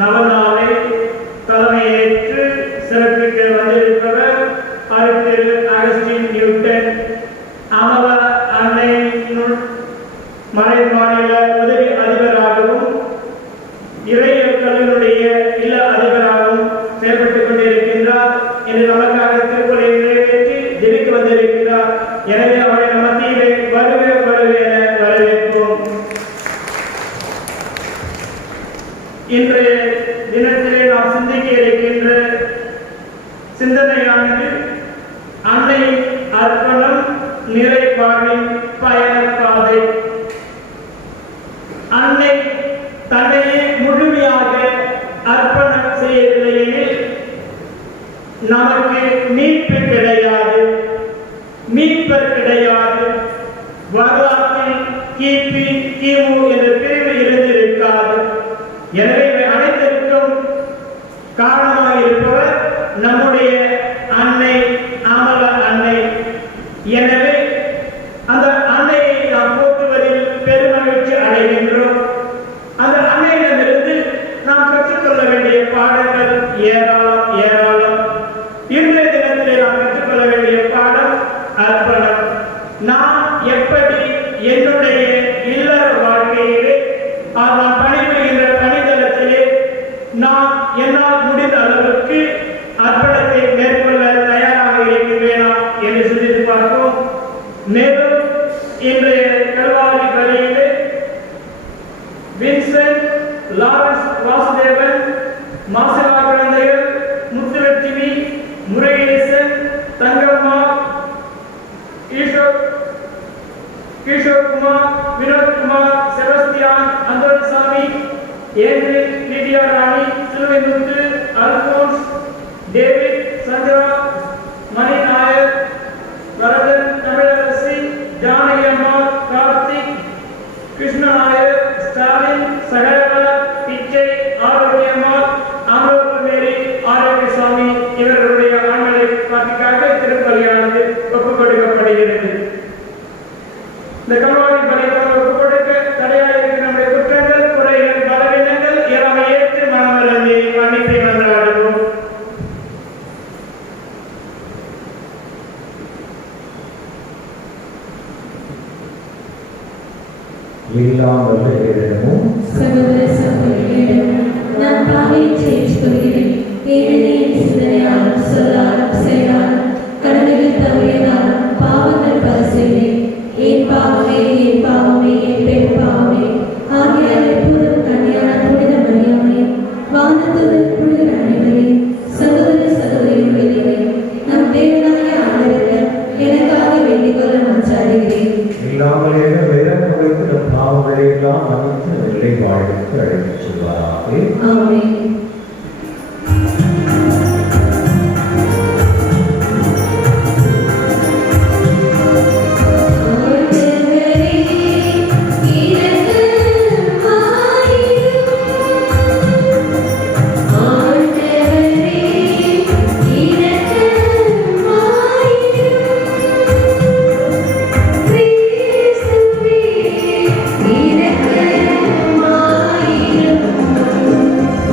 நவநாளை தலைமையேற்று சிறப்பிக்க வந்திருப்பவர் திரு அகஸ்டின் நியூட்டன், அமல அன்னை மறை மாநில உதவி அதிபராகவும் இறையியல் கல்லூரியுடைய இல்ல அதிபராகவும் செயல்பட்டுக் கொண்டிருக்கின்றார். என்று நமக்காக திருப்பலை நிறைவேற்றி ஜெபிக்க வந்திருக்கிறார். எனவே அவரை மத்தியிலே வருக வருக என வரவேற்போம். இன்றைய தினத்திலே நாம் சிந்திக்க இருக்கின்ற சிந்தனையானது அன்னையின் அர்ப்பணம் நிறைவாழ்வின் பயண பாதை. அன்னை தன்னையே முழுமையாக அர்ப்பணம் செய்யவில்லை எனில் நமக்கு மீட்பு கிடையாது, மீட்பர் கிடையாது. வரலாற்றில் கிபி கிமு என்ற பிரிவு இருந்திருக்காது. எனவே அனைத்திற்கும் காரணமாக இருப்பவர் நம்முடைய அன்னை அமல அன்னை. எனவே அந்த அன்னையை நாம் போற்றுவதில் பெருமகிழ்ச்சி அடைகின்றோம். அந்த அன்னையிடமிருந்து நாம் கற்றுக்கொள்ள வேண்டிய பாடங்கள் ஏராளம் ஏராளம். இன்றைய தினத்திலே நாம் கற்றுக்கொள்ள வேண்டிய பாடம் அர்ப்பணம். நான் எப்படி என்னுடைய இல்லற வாழ்க்கையிலே நான் பணிபுரிகின்ற பணித்தளத்திலே நான் என்னால் முடிந்த அளவுக்கு அர்ப்பணத்தை மேற்கொள்ள தயாராக இருக்கின்றேனா என்று சிந்தித்து பார்ப்போம். மேலும் இன்றைய கல்வாரி பலியிலே வின்சென்ட், லாரன்ஸ் வாசுதேவன், மாசிலா குழந்தைகள், முத்துலட்சுமி, முருகேசன், தங்கம்மா, கிஷோர்குமார், வினோத்குமார், செபஸ்தியான், அந்தோனிசாமி, ஏந்திரிக், லிடியா ராணி, சிலுவைமுத்து, அல்போன்ஸ், டேவிட், சந்திரா, மணி நாயர், வரதன், தமிழரசி, ஜானகி அம்மா, கார்த்திக், கிருஷ்ண நாயர், ஸ்டாலின், சகரவ, பிச்சை, ஆரோக்கியம்மா, அமரோபமேரி, ஆரோக்கியசாமி இவர்களுடைய ஆண்களை பார்த்திக்காக திருப்பலியானது ஒப்புக் கொடுக்கப்படுகிறது. இந்த கல்வாரி பலிக்காக ஒப்புக் கொடுக்க தடையாக இருக்கிற நம்முடைய குற்றங்கள், குறைகள், பலவீனங்கள் இவரை ஏற்று மனமறந்து மன்னிப்பை மன்றாடுவோம். எல்லாம் வல்ல இறைவனும் சகோதர சகோதரிகளிடம் நான் பாவையை செய்துகொள்கிறேன். ஏனெனில் சிந்தனையாலும் சொல்லாலும் செயலாலும் கடமைகள் தவறியதாலும் பாவங்கள் பல செய்தேன். என் பாவமே என் பாவமே என் பெண் பாவமே. ஆகையால் எப்போதும் கன்னியான புனித மரியாதை, வானத்துடன் புனித அனைவரே, சகோதர சகோதரிகளே, நம் தேவனாய ஆண்டவரிடம் எனக்காக வேண்டிக் கொள்ள மன்றாடுகிறேன். இல்லாமல் வைத்து நம் பாவங்களை எல்லாம் மன்னித்து வெள்ளை வாழ்வுக்கு அழைத்துச் செல்வாராக. ஆமென்.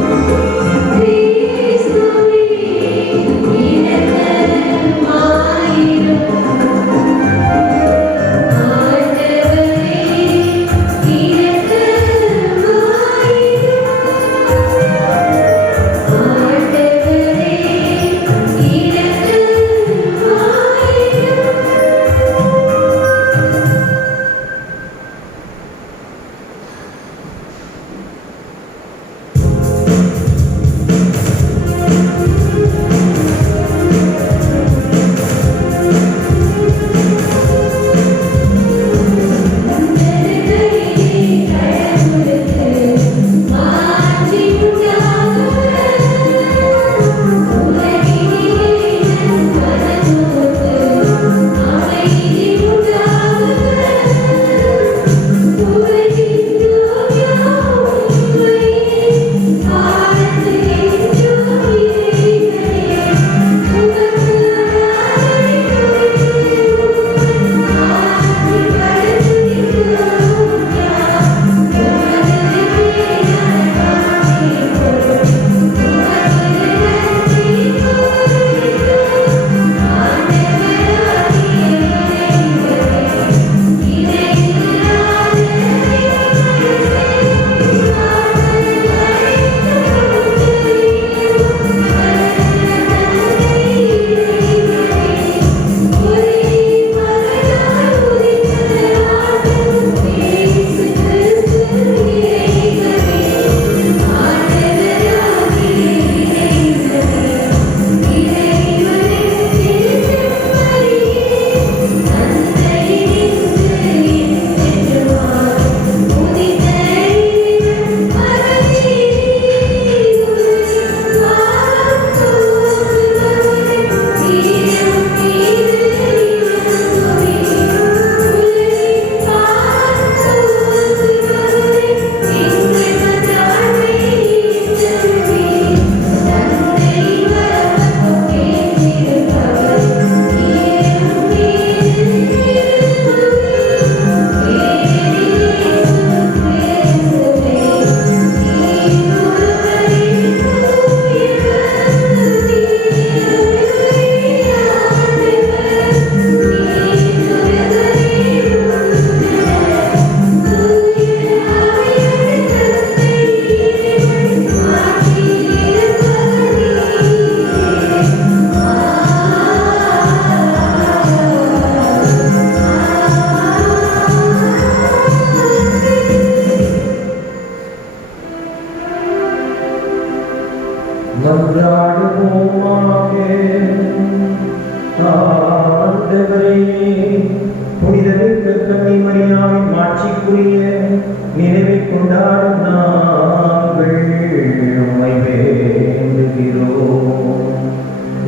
Thank you. மன்றாடுவோமாக. ஆண்டவரே, புனிதமிக்க கன்னிமரியாவின் மாட்சிக்குரிய நினைவை கொண்டாடும் நாங்கள் உம்மை வேண்டுகிறோம்.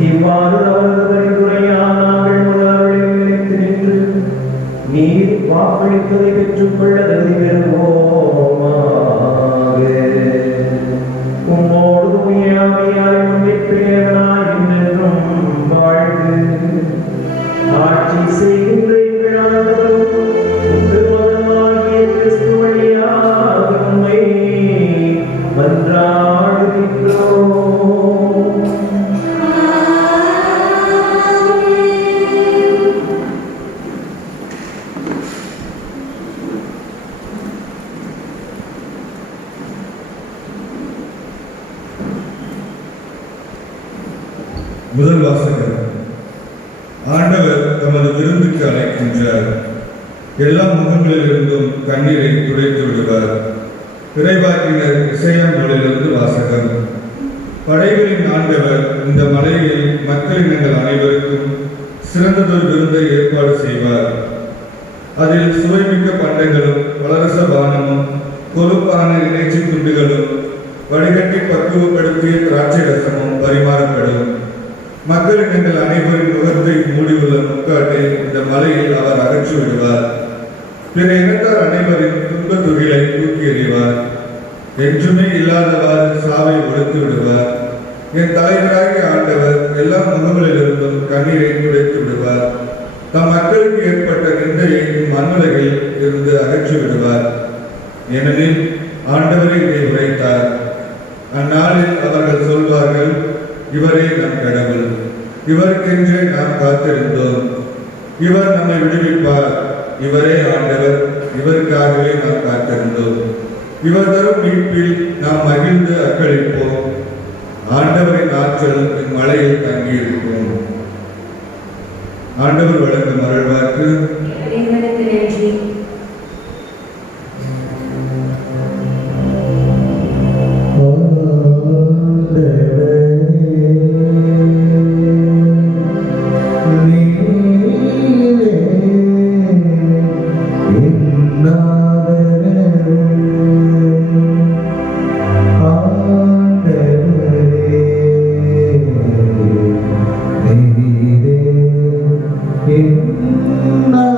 இவ்வாறு அவரது பரிந்துரையால் நாங்கள் முதல்வரை நிலைத்து நின்று நீர் வாக்களித்ததை பெற்றுக்கொள்ள தகுதி பெறுவோமாக. உம்மோடு உமையாமையாய் உண்மைப்பேரனாய் என்றென்றும் வாழ்ந்து ஆட்சி செய்கின்ற எங்கள் ஆண்டவரும் உங்கள் மகனாகிய கிறிஸ்து வழியாக உம்மை மன்றாடுகின்றோம். முதல் வாசகம். ஆண்டவர் தமது விருந்துக்கு அழைக்கின்றார். எல்லா முகங்களிலிருந்தும் கண்ணீரை துடைத்து விடுவார். இறைவாக்கினர் இசையா நூலிலிருந்து வாசகம். படைகளின் ஆண்டவர் இந்த மலையில் மக்களினங்கள் அனைவருக்கும் சிறந்ததொரு விருந்தை ஏற்பாடு செய்வார். அதில் சுவைமிக்க பண்டங்களும் வளரச பானமும் கொழுப்பான இறைச்சி துண்டுகளும் வடிகட்டி பக்குவப்படுத்திய திராட்சை ரசமும் பரிமாறப்படும். மக்களினங்கள் அனைவரின் முகத்தை மூடியுள்ள முக்காட்டை இந்த மலையில் அவர் அகற்றி விடுவார். பிற இனத்தார் அனைவரின் துன்ப துகிலை தூக்கி எறிவார். என்றுமே இல்லாதவாறு சாவை ஒடுத்து விடுவார். என் தலைவராகிய ஆண்டவர் எல்லா முகங்களிலிருந்தும் கண்ணீரை துடைத்து விடுவார். தம் மக்களுக்கு ஏற்பட்ட நிந்தையை மண்ணுலகில் இருந்து அகற்றி விடுவார். ஏனெனில் ஆண்டவரை இதை உரைத்தார். அந்நாளில் அவர்கள் சொல்வார்கள், இவரே நம் கடவுள், இவருக்கென்றே நாம் காத்திருந்தோம். இவர் நம்மை விடுவிப்பார். இவரே ஆண்டவர், இவருக்காகவே நாம் காத்திருந்தோம். இவர் தரும் மீட்பில் நாம் மகிழ்ந்து அக்களிப்போம். ஆண்டவரின் ஆற்றல் இம்மலையில் தங்கியிருக்கும். ஆண்டவர் வழங்கும் அருள்வாக்கு. Inna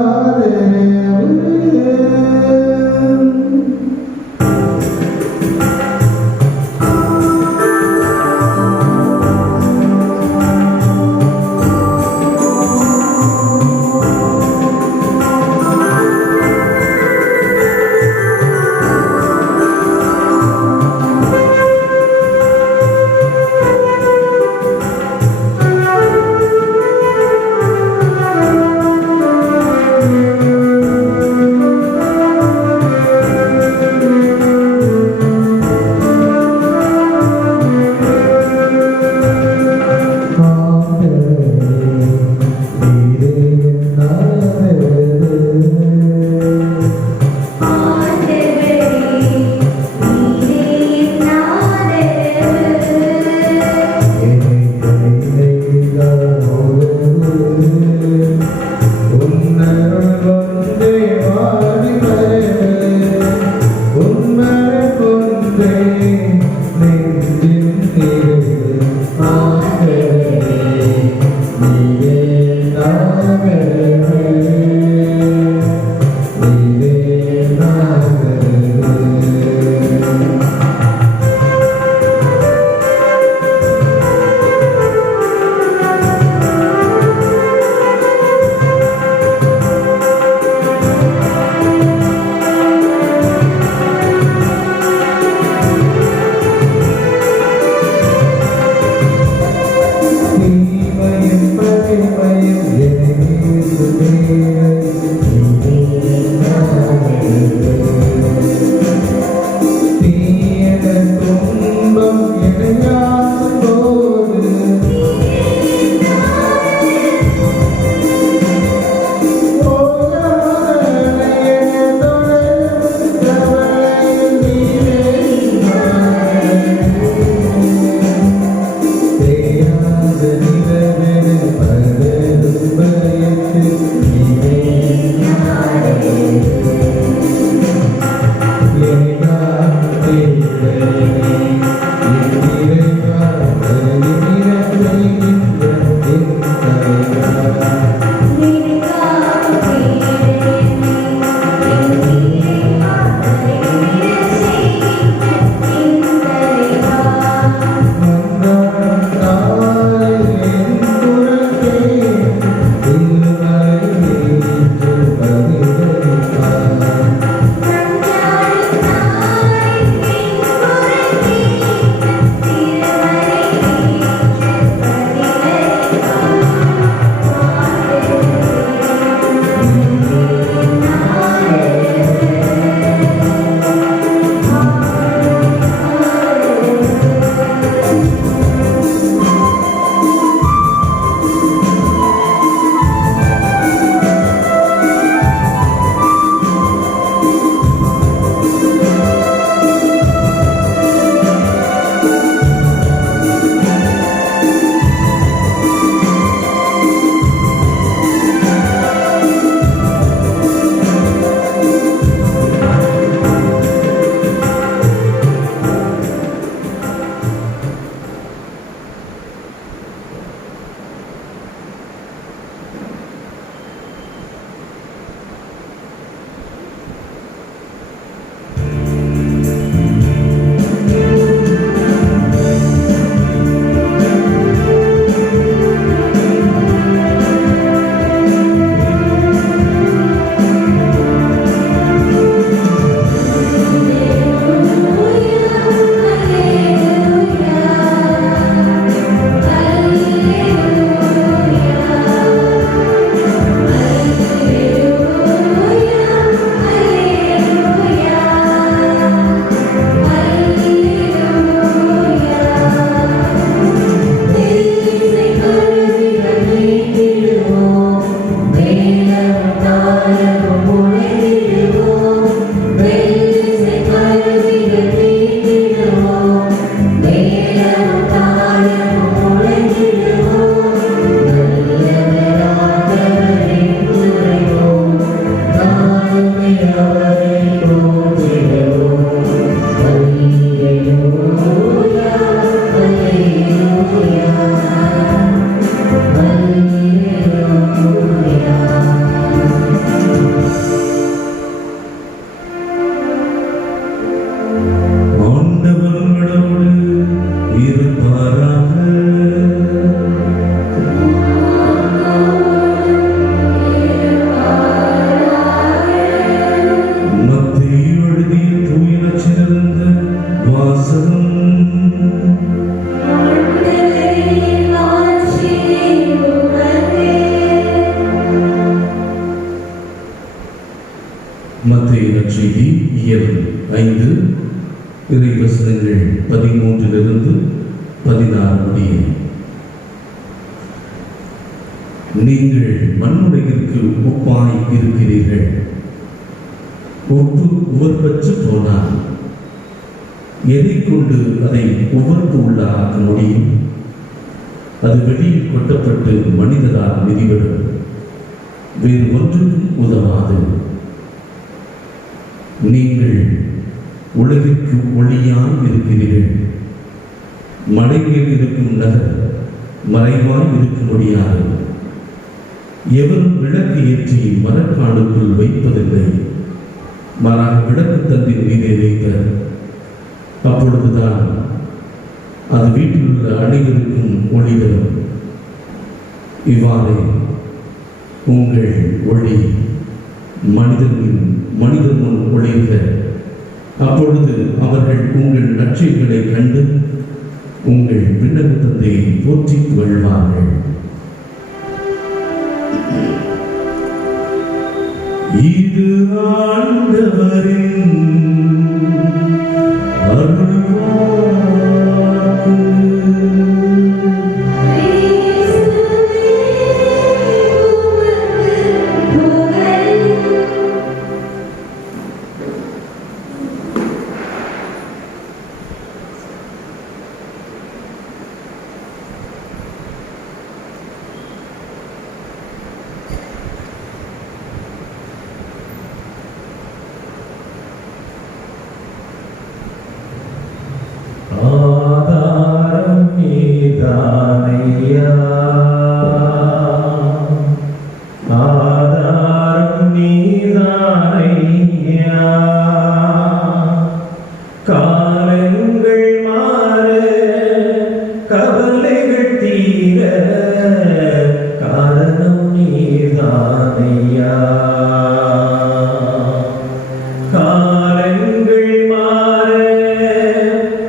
இறைவசனங்கள் 13-16 முடிய. நீங்கள் மண்ணுலகிற்கு ஒப்பாய் இருக்கிறீர்கள். ஒப்பு உவர்பற்று போனால் எதை கொண்டு அதை உவர்ப்பு உள்ளாக்க முடியும்? அது வெளியில் கொட்டப்பட்டு மனிதரால் மிதிவிடும், வேறு ஒன்றுக்கும் உதவாது. நீங்கள் உலகிற்கு ஒளியாய் இருக்கிறீர்கள். மலையில் இருக்கும் நகர் மறைவாய் இருக்க முடியாது. எவரும் விளக்கு ஏற்றி மரக்காடுக்குள் வைப்பதில்லை, மாறாக விளக்கு தந்தின் மீதே வைப்பர். அப்பொழுதுதான் அது வீட்டில் உள்ள அனைவருக்கும் ஒளி தரும். இவ்வாறு உங்கள் ஒளி மனிதன் முன் ஒளிர்க. அப்பொழுது அவர்கள் உங்கள் நற்செய்திகளை கண்டு உங்கள் விண்ணக தந்தையை போற்றி புகழ்வார்கள். இது ஆண்டவரின் அருள்வாக்கு. ஆதாரம் நீதானையா, ஆதாரம் நீதானையா. காலங்கள் மாற கவலைகள் தீர காரணம் நீதானையா. காலங்கள் மாற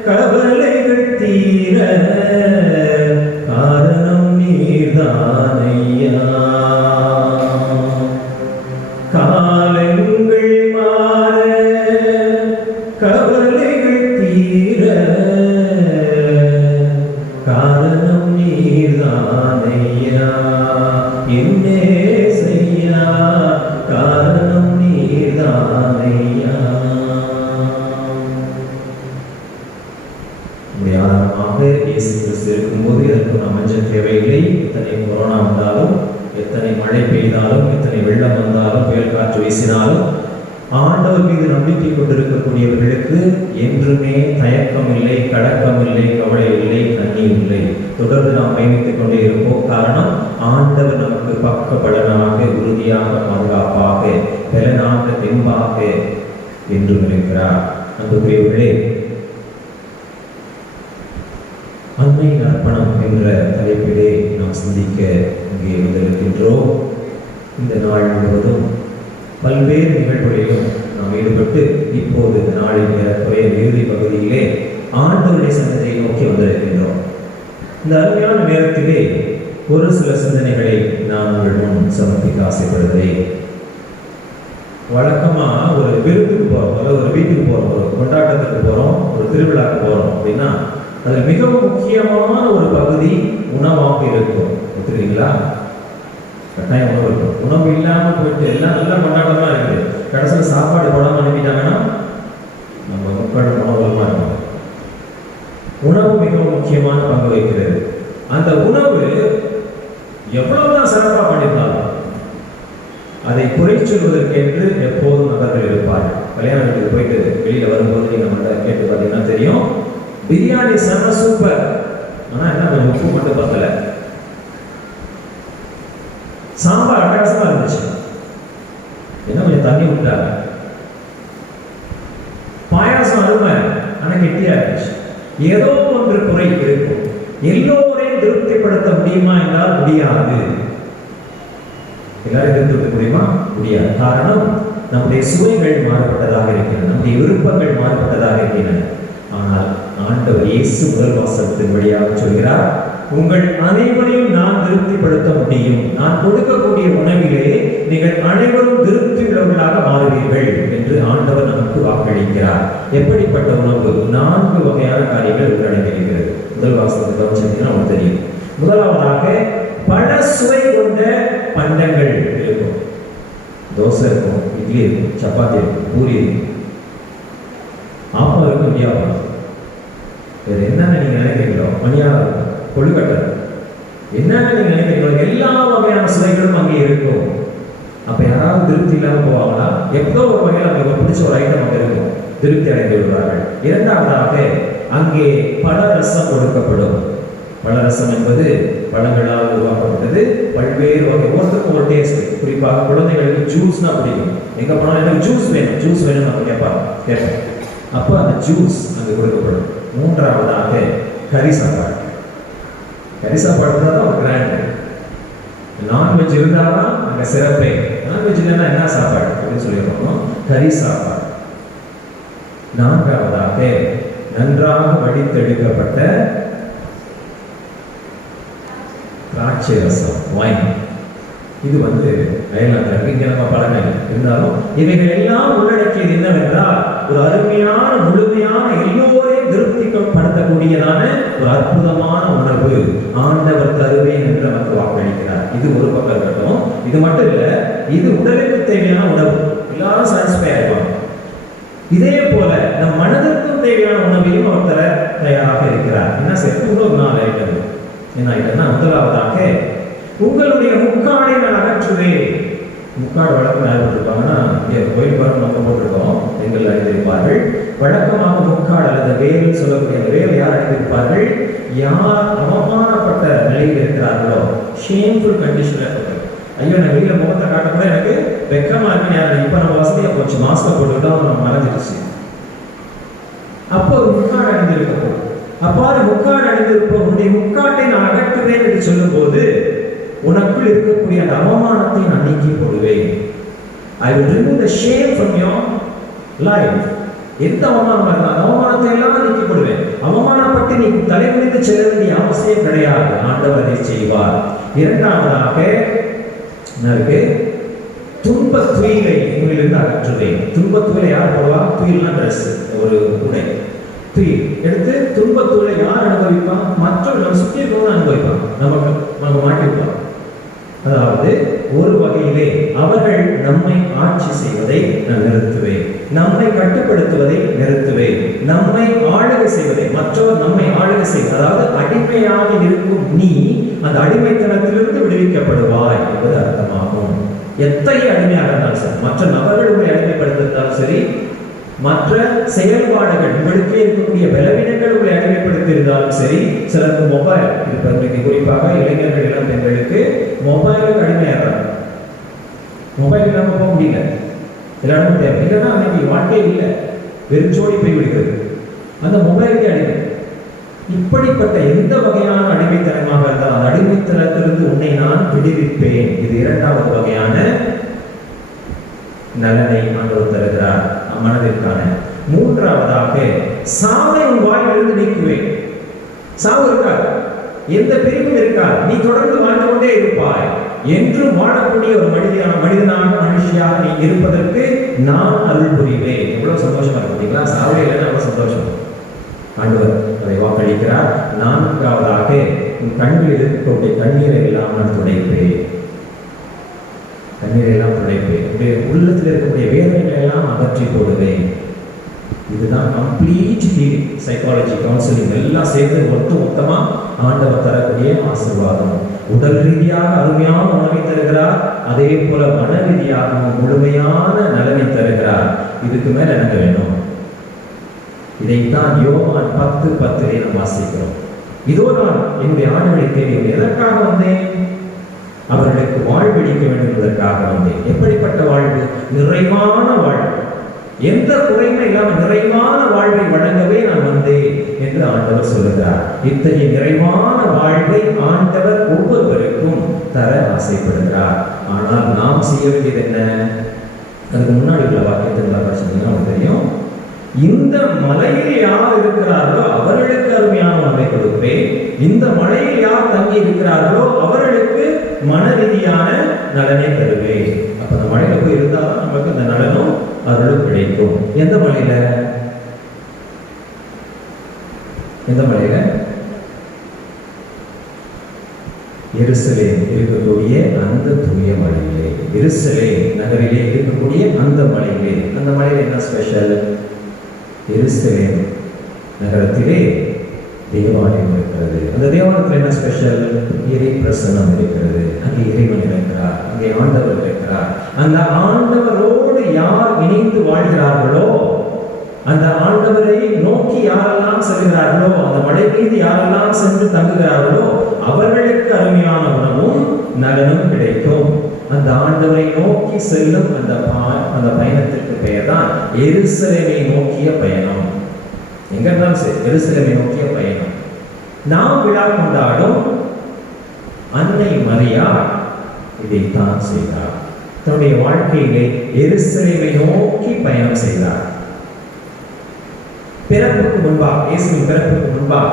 கவலைகள் தீர காரணம் நீதானையா. காலங்கள் மாற கவலைகள் தீர காரணம் நீதானையா. என்னே செய்யா காரணம் நீதானையா. ஆதாரமாக இயேசு கிறிஸ்து இருக்கும்போது இதற்கு நாம் அஞ்ச தேவையில்லை. எத்தனை கொரோனா வந்தாலும், எத்தனை மழை பெய்தாலும், எத்தனை வெள்ளம் வந்தாலும், புயல் காற்று வீசினாலும் ஆண்டவர் மீது நம்பிக்கை கொண்டிருக்கக்கூடியவர்களுக்கு என்றுமே தயக்கம் இல்லை, கலக்கம் இல்லை, கவலை இல்லை, கண்ணீர் இல்லை. தொடர்ந்து நாம் பயணித்துக் கொண்டே இருப்போம். காரணம், ஆண்டவர் நமக்கு பக்க பலனாக, உறுதியாக, பாதுகாப்பாக, பலனாக, தெம்பாக என்றும் இருக்கிறார். அன்புக்குரியவர்களே, அன்னை அர்ப்பணம் என்ற தலைப்பிலே நாம் சிந்திக்க இங்கே வந்திருக்கின்றோம். இந்த நாள் முழுவதும் பல்வேறு நிகழ்வுகளிலும் நாம் ஈடுபட்டு இப்போது இந்த நாளின் இறுதி பகுதியிலே ஆண்டவருடைய சன்னதியை நோக்கி வந்திருக்கின்றோம். இந்த அருமையான நேரத்திலே ஒரு சில சிந்தனைகளை நான் உங்கள் முன் சமர்ப்பிக்க ஆசைப்படுகிறேன். வழக்கமா ஒரு விருந்துக்கு போறோம், அதாவது ஒரு வீட்டுக்கு போறோம், ஒரு கொண்டாட்டத்துக்கு போறோம், ஒரு திருவிழாக்கு போறோம் அப்படின்னா அதில் மிகவும் முக்கியமான ஒரு பகுதி உணவாக இருக்கும். ஒத்துக்கிறீங்களா? கட்டாயம் உணவு இருக்கும். உணவு இல்லாமல் போயிட்டு எல்லாம் நல்லா கொண்டாட்டமா இருக்குது, கடைசியில் சாப்பாடு போடாமல் அனுப்பிட்டாங்கன்னா நம்ம மக்கள் உணவுமா இருக்கும். உணவு மிகவும் முக்கியமான பங்கு வகிக்கிறது. அந்த உணவு எவ்வளவுதான் சிறப்பாக பண்ணியிருந்தாலும் அதை குறை சொல்வதற்கென்று எப்போதும் நபர்கள் இருப்பார்கள். கல்யாண வீட்டுக்கு போயிட்டு வெளியில வரும்போது நீங்க நம்மள கேட்டு பார்த்தீங்கன்னா தெரியும், பிரியாணி செம சூப்பர், ஆனா என்ன கொஞ்சம் உப்பு மட்டும் பத்தல. சாம்பார் அட்டகாசமா இருந்துச்சு, என்ன கொஞ்சம் தண்ணி விட்டாங்க. பாயாசம் அருமை, ஆனா கெட்டியா இருந்துச்சு. ஏதோ ஒன்று குறை இருக்கும். எல்லோரையும் திருப்திப்படுத்த முடியுமா என்றால் முடியாது. எல்லாரும் திருப்திப்படுத்த முடியுமா? முடியாது. காரணம், நம்முடைய சுவைகள் மாறுபட்டதாக இருக்கின்றன, நம்முடைய விருப்பங்கள் மாறுபட்டதாக இருக்கின்றன. ஆனால் ஆண்டவர் இயேசு முதல் வாசகத்தின் வழியாக சொல்கிறார், உங்கள் அனைவரையும் நான் திருப்திப்படுத்த முடியும். நான் கொடுக்கக்கூடிய உணவிலே நீங்கள் அனைவரும் திருப்தி உள்ளவர்களாக மாறுவீர்கள் என்று ஆண்டவர் நமக்கு வாக்களிக்கிறார். எப்படிப்பட்ட உணவு? 4 வகையான காரியங்கள் உள்ளடங்கியிருக்கிறது. முதல் வாசகத்தை கவனிச்சீங்கன்னா உங்களுக்கு தெரியும். முதலாவதாக பல சுவை கொண்ட பண்டங்கள் இருக்கும். தோசை இருக்கும், இட்லி இருக்கும், சப்பாத்தி இருக்கும், பூரி இருக்கும், ஆப்பம் இருக்கும், இடியாப்பம். இது என்னென்ன நீங்க நினைக்கிறீங்களோ, பணியாரம், கொழுக்கட்டை, என்னென்ன நீங்க நினைக்கிறீங்களோ எல்லா வகையான சுவைகளும் அங்கே இருக்கும். அப்ப யாராவது திருப்தி இல்லாம போவாங்களா? எப்போ ஒரு வகையில் அவங்களுக்கு பிடிச்ச ஒரு ஐட்டம் அங்கே இருக்கும், திருப்தி அடைந்து விடுவார்கள். இரண்டாவதாக அங்கே பழரசம் கொடுக்கப்படும். பழரசம் என்பது பழங்களால் உருவாக்கப்பட்டது. பல்வேறு வகை, ஒருத்தருக்கும் ஒரு டேஸ்ட். குறிப்பாக குழந்தைகளுக்கு ஜூஸ்னா பிடிக்கும். எங்க போனாலும் எனக்கு ஜூஸ் வேணும், ஜூஸ் வேணும் நம்ம கேட்பேன். அப்போ அந்த ஜூஸ் அங்கே கொடுக்கப்படும். மூன்றாவதாக கறி சாப்பாடு. கறி சாப்பாடு தான் ஒரு கிராண்ட். நான்வெஜ் இருந்தால்தான் அங்கே சிறப்பே. நான்வெஜ் இல்லைன்னா என்ன சாப்பாடு அப்படின்னு சொல்லிடுறோம், கறி சாப்பாடு. நான்காவதாக நன்றாக வடித்தெடுக்கப்பட்ட திராட்சை ரசம், வைன். இது அயல்நாட்டில் இங்கே நம்ம பழங்கள் இருந்தாலும் இவைகள் எல்லாம் உள்ளடக்கியது என்னவென்றால் ஒரு அருமையான முழுமையான எல்லோரையும் திருப்திப்படுத்தக்கூடியதான ஒரு அற்புதமான உணவு ஆண்டவர் தருவேன் என்று நமக்கு வாக்களிக்கிறார். இது ஒரு பக்கம் இருக்கட்டும். இது மட்டும் இல்ல, இது உடலுக்கு தேவையான உணவு, எல்லாரும் சாட்டிஸ்ஃபை ஆயிருப்பாங்க. இதே போல நம் மனதிற்கும் தேவையான உணவையும் அவர் தர தயாராக இருக்கிறார். என்ன சேர்த்து ஒரு 4 ஐட்டம். என்ன ஐட்டம்னா, முதலாவதாக உங்களுடைய முக்காடை நான் அகற்றுவேன். முக்காடு வழக்கம் ஆகிவிட்டிருப்பாங்கன்னா, இங்கே கோயில் பாரம் நம்ம போட்டிருக்கோம், எங்கள் அறிந்திருப்பார்கள். வழக்கமாக முக்காடு அல்லது வேல் சொல்லக்கூடிய வேல் யார் அறிந்திருப்பார்கள்? யார் அவமானப்பட்ட நிலையில் இருக்கிறார்களோ, ஷேம்ஃபுல் கண்டிஷனில், ஐயோ நான் வெளியில முகத்தை காட்ட கூட எனக்கு வெக்கமா இருக்குன்னு யார், இப்போ நம்ம வசதியாக போச்சு, மாஸ்கை போட்டுக்கிட்டோம், நம்ம மறைஞ்சிருச்சு. அப்போ ஒரு முக்காடு அணிந்திருக்கப்போ, அப்பாறு முக்காடு அணிந்திருப்போம், உன்னுடைய முக்காட்டை நான் அகற்றுவேன் என்று சொல்லும் போது உனக்குள் இருக்கக்கூடிய அந்த அவமானத்தை நான் நீக்கி போடுவேன். I will remove the shame from your life. எந்த அவமானம் இருந்தால் அவமானத்தை எல்லாம் நீக்கி போடுவேன். அவமானப்பட்டு நீ தலைகுனிந்து செல்ல வேண்டிய அவசியம் கிடையாது. ஆண்டவர் அதை செய்வார். இரண்டாவதாக துன்பத் துயிலை உங்களிலிருந்து அகற்றுவேன். துன்பத் துயிலை யார் போடுவா? துயில்னா ட்ரெஸ், ஒரு உடை. துயில் எடுத்து துன்பத் துயிலை யார் அனுபவிப்பான்? மற்றவர்கள் நம்ம சுற்றி இருக்கவங்க அனுபவிப்பான், நமக்கு மாட்டிருப்பான். அதாவது ஒரு வகையிலே அவர்கள் நம்மை ஆட்சி செய்வதை நான் நிறுத்துவேன், நம்மை கட்டுப்படுத்துவதை நிறுத்துவேன், நம்மை ஆளுகை செய்வதை, மற்றவர் நம்மை ஆளுகை செய்வது, அதாவது அடிமையாக இருக்கும் நீ அந்த அடிமைத்தனத்திலிருந்து விடுவிக்கப்படுவாய் என்பது அர்த்தமாகும். எத்தகைய அடிமையாக இருந்தாலும் சரி, மற்ற நபர்கள் உங்களை அடிமைப்படுத்திருந்தாலும் சரி, மற்ற செயல்பாடுகள் உங்களுக்கே இருக்கக்கூடிய பலவீனங்கள் உங்களை அடிமைப்படுத்தி இருந்தாலும் சரி, சிலருக்கு மொபைல், இது குறிப்பாக இளைஞர்கள் இளம் பெண்களுக்கு மொபைலுக்கு அடிமையாகிறாங்க. மொபைல் இல்லாமல் போக முடியல, எல்லாருமே தேவை. இல்லைன்னா அன்னைக்கு வாழ்க்கை இல்லை, வெறிச்சோடி போய் விடுகிறது, அந்த மொபைலுக்கு அடிமை. இப்படிப்பட்ட எந்த வகையான அடிமைத்தனமாக இருந்தால் அந்த அடிமைத்தனத்திலிருந்து உன்னை நான் விடுவிப்பேன். இது இரண்டாவது வகையான நலனை ஆண்டவர் தருகிறார் மனதிற்கான. மூன்றாவதாக சாவை உன் வாயிலிருந்து நீக்குவேன். சாவு இருக்காது, எந்த பிரிவும் இருக்காது, நீ தொடர்ந்து வாழ்ந்து கொண்டே இருப்பாய். என்றும் வாழக்கூடிய ஒரு மனிதனாக மனுஷியாக நீ இருப்பதற்கு நான் அருள் புரிவேன். எவ்வளவு சந்தோஷமா இருக்கு பார்த்தீங்களா? சாவே இல்லைன்னா எவ்வளவு சந்தோஷம். ஆண்டவர் அதை வாக்களிக்கிறார். நான்காவதாக உன் கண்களில் இருக்கக்கூடிய கண்ணீரை எல்லாம் நான் துடைப்பேன். கண்ணீரை எல்லாம் துடைப்பேன். உடைய உள்ளத்தில் இருக்கக்கூடிய வேதனைகளை எல்லாம் அகற்றி போடுவேன். இதுதான் கம்ப்ளீட் ஹீலிங், சைக்காலஜி, கவுன்சிலிங் எல்லாம் சேர்ந்து மொத்தமா ஆண்டவர் தரக்கூடிய ஆசீர்வாதம். உடல் ரீதியாக அருமையான உணவை தருகிறார், அதே போல மன ரீதியாகவும் முழுமையான நலனை தருகிறார். இதுக்கு மேல எனக்கு வேணும். இதைத்தான் யோவான் 10:10 நாம் வாசிக்கிறோம். இதோ நான் என்னுடைய ஆடுகளை தேடி எதற்காக வந்தேன்? அவர்களுக்கு வாழ்வளிக்க வேண்டும் என்பதற்காக வந்தேன். எப்படிப்பட்ட வாழ்வு? நிறைவான வாழ்வு, எந்த குறையுமே இல்லாமல் நிறைவான வாழ்வை வழங்கவே நான் வந்தேன் என்று ஆண்டவர் சொல்லுகிறார். இத்தகைய நிறைவான வாழ்வை ஆண்டவர் ஒவ்வொருவருக்கும் தர ஆசைப்படுகிறார். ஆனால் நாம் செய்ய வேண்டியது என்ன? அதுக்கு முன்னாடி உள்ள வாக்கியத்தை படிச்சீங்கன்னா தெரியும். இந்த மலையில் யார் இருக்கிறார்களோ அவர்களுக்கு அருமையான உணவை கொடுப்பேன், இந்த மலையில் யார் தங்கி இருக்கிறார்களோ அவர்களுக்கு மன ரீதியான நலனை தருவேன். அப்ப அந்த மலையில போய் இருந்தாலும் நமக்கு அந்த நலனும் அருளும் கிடைக்கும். எந்த மலையில? எந்த மலையில? எருசலேம் இருக்கக்கூடிய அந்த தூய மலையிலே, எருசலேம் நகரிலே இருக்கக்கூடிய அந்த மலையிலே. அந்த மலையில என்ன ஸ்பெஷல்? எருசலேம் நகரத்திலே தேவாலயம் இருக்கிறது. அந்த தேவாலயத்தில் என்ன ஸ்பெஷல்? இறை பிரசன்னம் இருக்கிறது. அங்கே இறைவன் இருக்கிறார், அங்கே ஆண்டவர் இருக்கிறார். அந்த ஆண்டவரோடு யார் இணைந்து வாழ்கிறார்களோ, அந்த ஆண்டவரை நோக்கி யாரெல்லாம் செல்கிறார்களோ, அந்த மலை மீது யாரெல்லாம் சென்று தங்குகிறார்களோ அவர்களுக்கு அருமையான உணவும் நலனும் கிடைக்கும். அந்த ஆண்டவரை நோக்கி செல்லும் அந்த பயணத்திற்கு பெயர் தான் எருசலேமை நோக்கிய பயணம். எங்க இருந்தாலும் சரி, எருசலேமை நோக்கிய பயணம். நாம் விழா கொண்டாடும் அன்னை மரியா இதைத்தான் செய்தார். தன்னுடைய வாழ்க்கையிலே எருசலேமை நோக்கி பயணம் செய்தார். பிறப்புக்கு முன்பாக, இயேசுவின் பிறப்புக்கு முன்பாக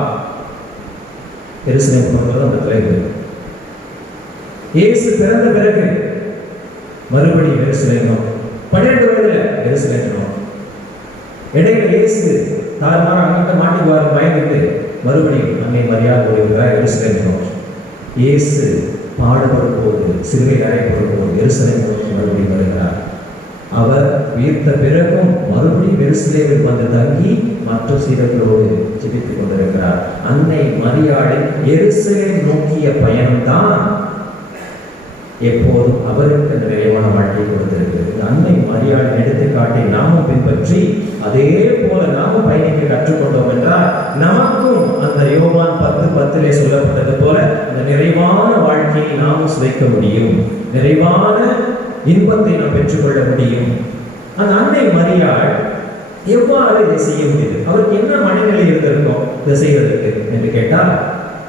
எருசலேம் போன்றது அந்த தொலைவு. இயேசு பிறந்த பிறகு மறுபடியும் எருசலேம் நோக்கி, 12 வயதுல எருசலேம் நோக்கி. இடையில இயேசு தாறுமாற அங்கிட்ட மாட்டிக்குவார் பயந்துட்டு மறுபடியும் அன்னை மரியா ஓடுகிறார் எருசலேம் நோக்கி. இயேசு பாடுபடும் போது, சிலுவையில் அறையப்படும் போது எருசலேம் நோக்கி மறுபடியும் வருகிறார். அவர் உயிர்த்த பிறகும் மறுபடியும் எருசலேமில் வந்து தங்கி மற்ற சீடர்களோடு ஜெபித்துக் கொண்டிருக்கிறார். அன்னை மரியாளின் எருசலேம் நோக்கிய பயணம்தான் எப்போதும் அவருக்கு நிறைவான வாழ்க்கையை கொடுத்திருக்கிறது. அன்னை மரியாளின் எடுத்துக்காட்டை நாமும் பின்பற்றி அதே போல நாமும் பயணிக்க கற்றுக்கொண்டோம் என்றால் நமக்கும் அந்த யோவான் 10:10 சொல்லப்பட்டது போல அந்த நிறைவான வாழ்க்கையை நாமும் சுவைக்க முடியும். நிறைவான இன்பத்தை நாம் பெற்றுக்கொள்ள முடியும். அந்த அன்னை மரியாள் எவ்வாறு இதை செய்ய முடியுது? அவருக்கு என்ன மனநிலை இருந்திருக்கும் இதை செய்வதற்கு என்று கேட்டால்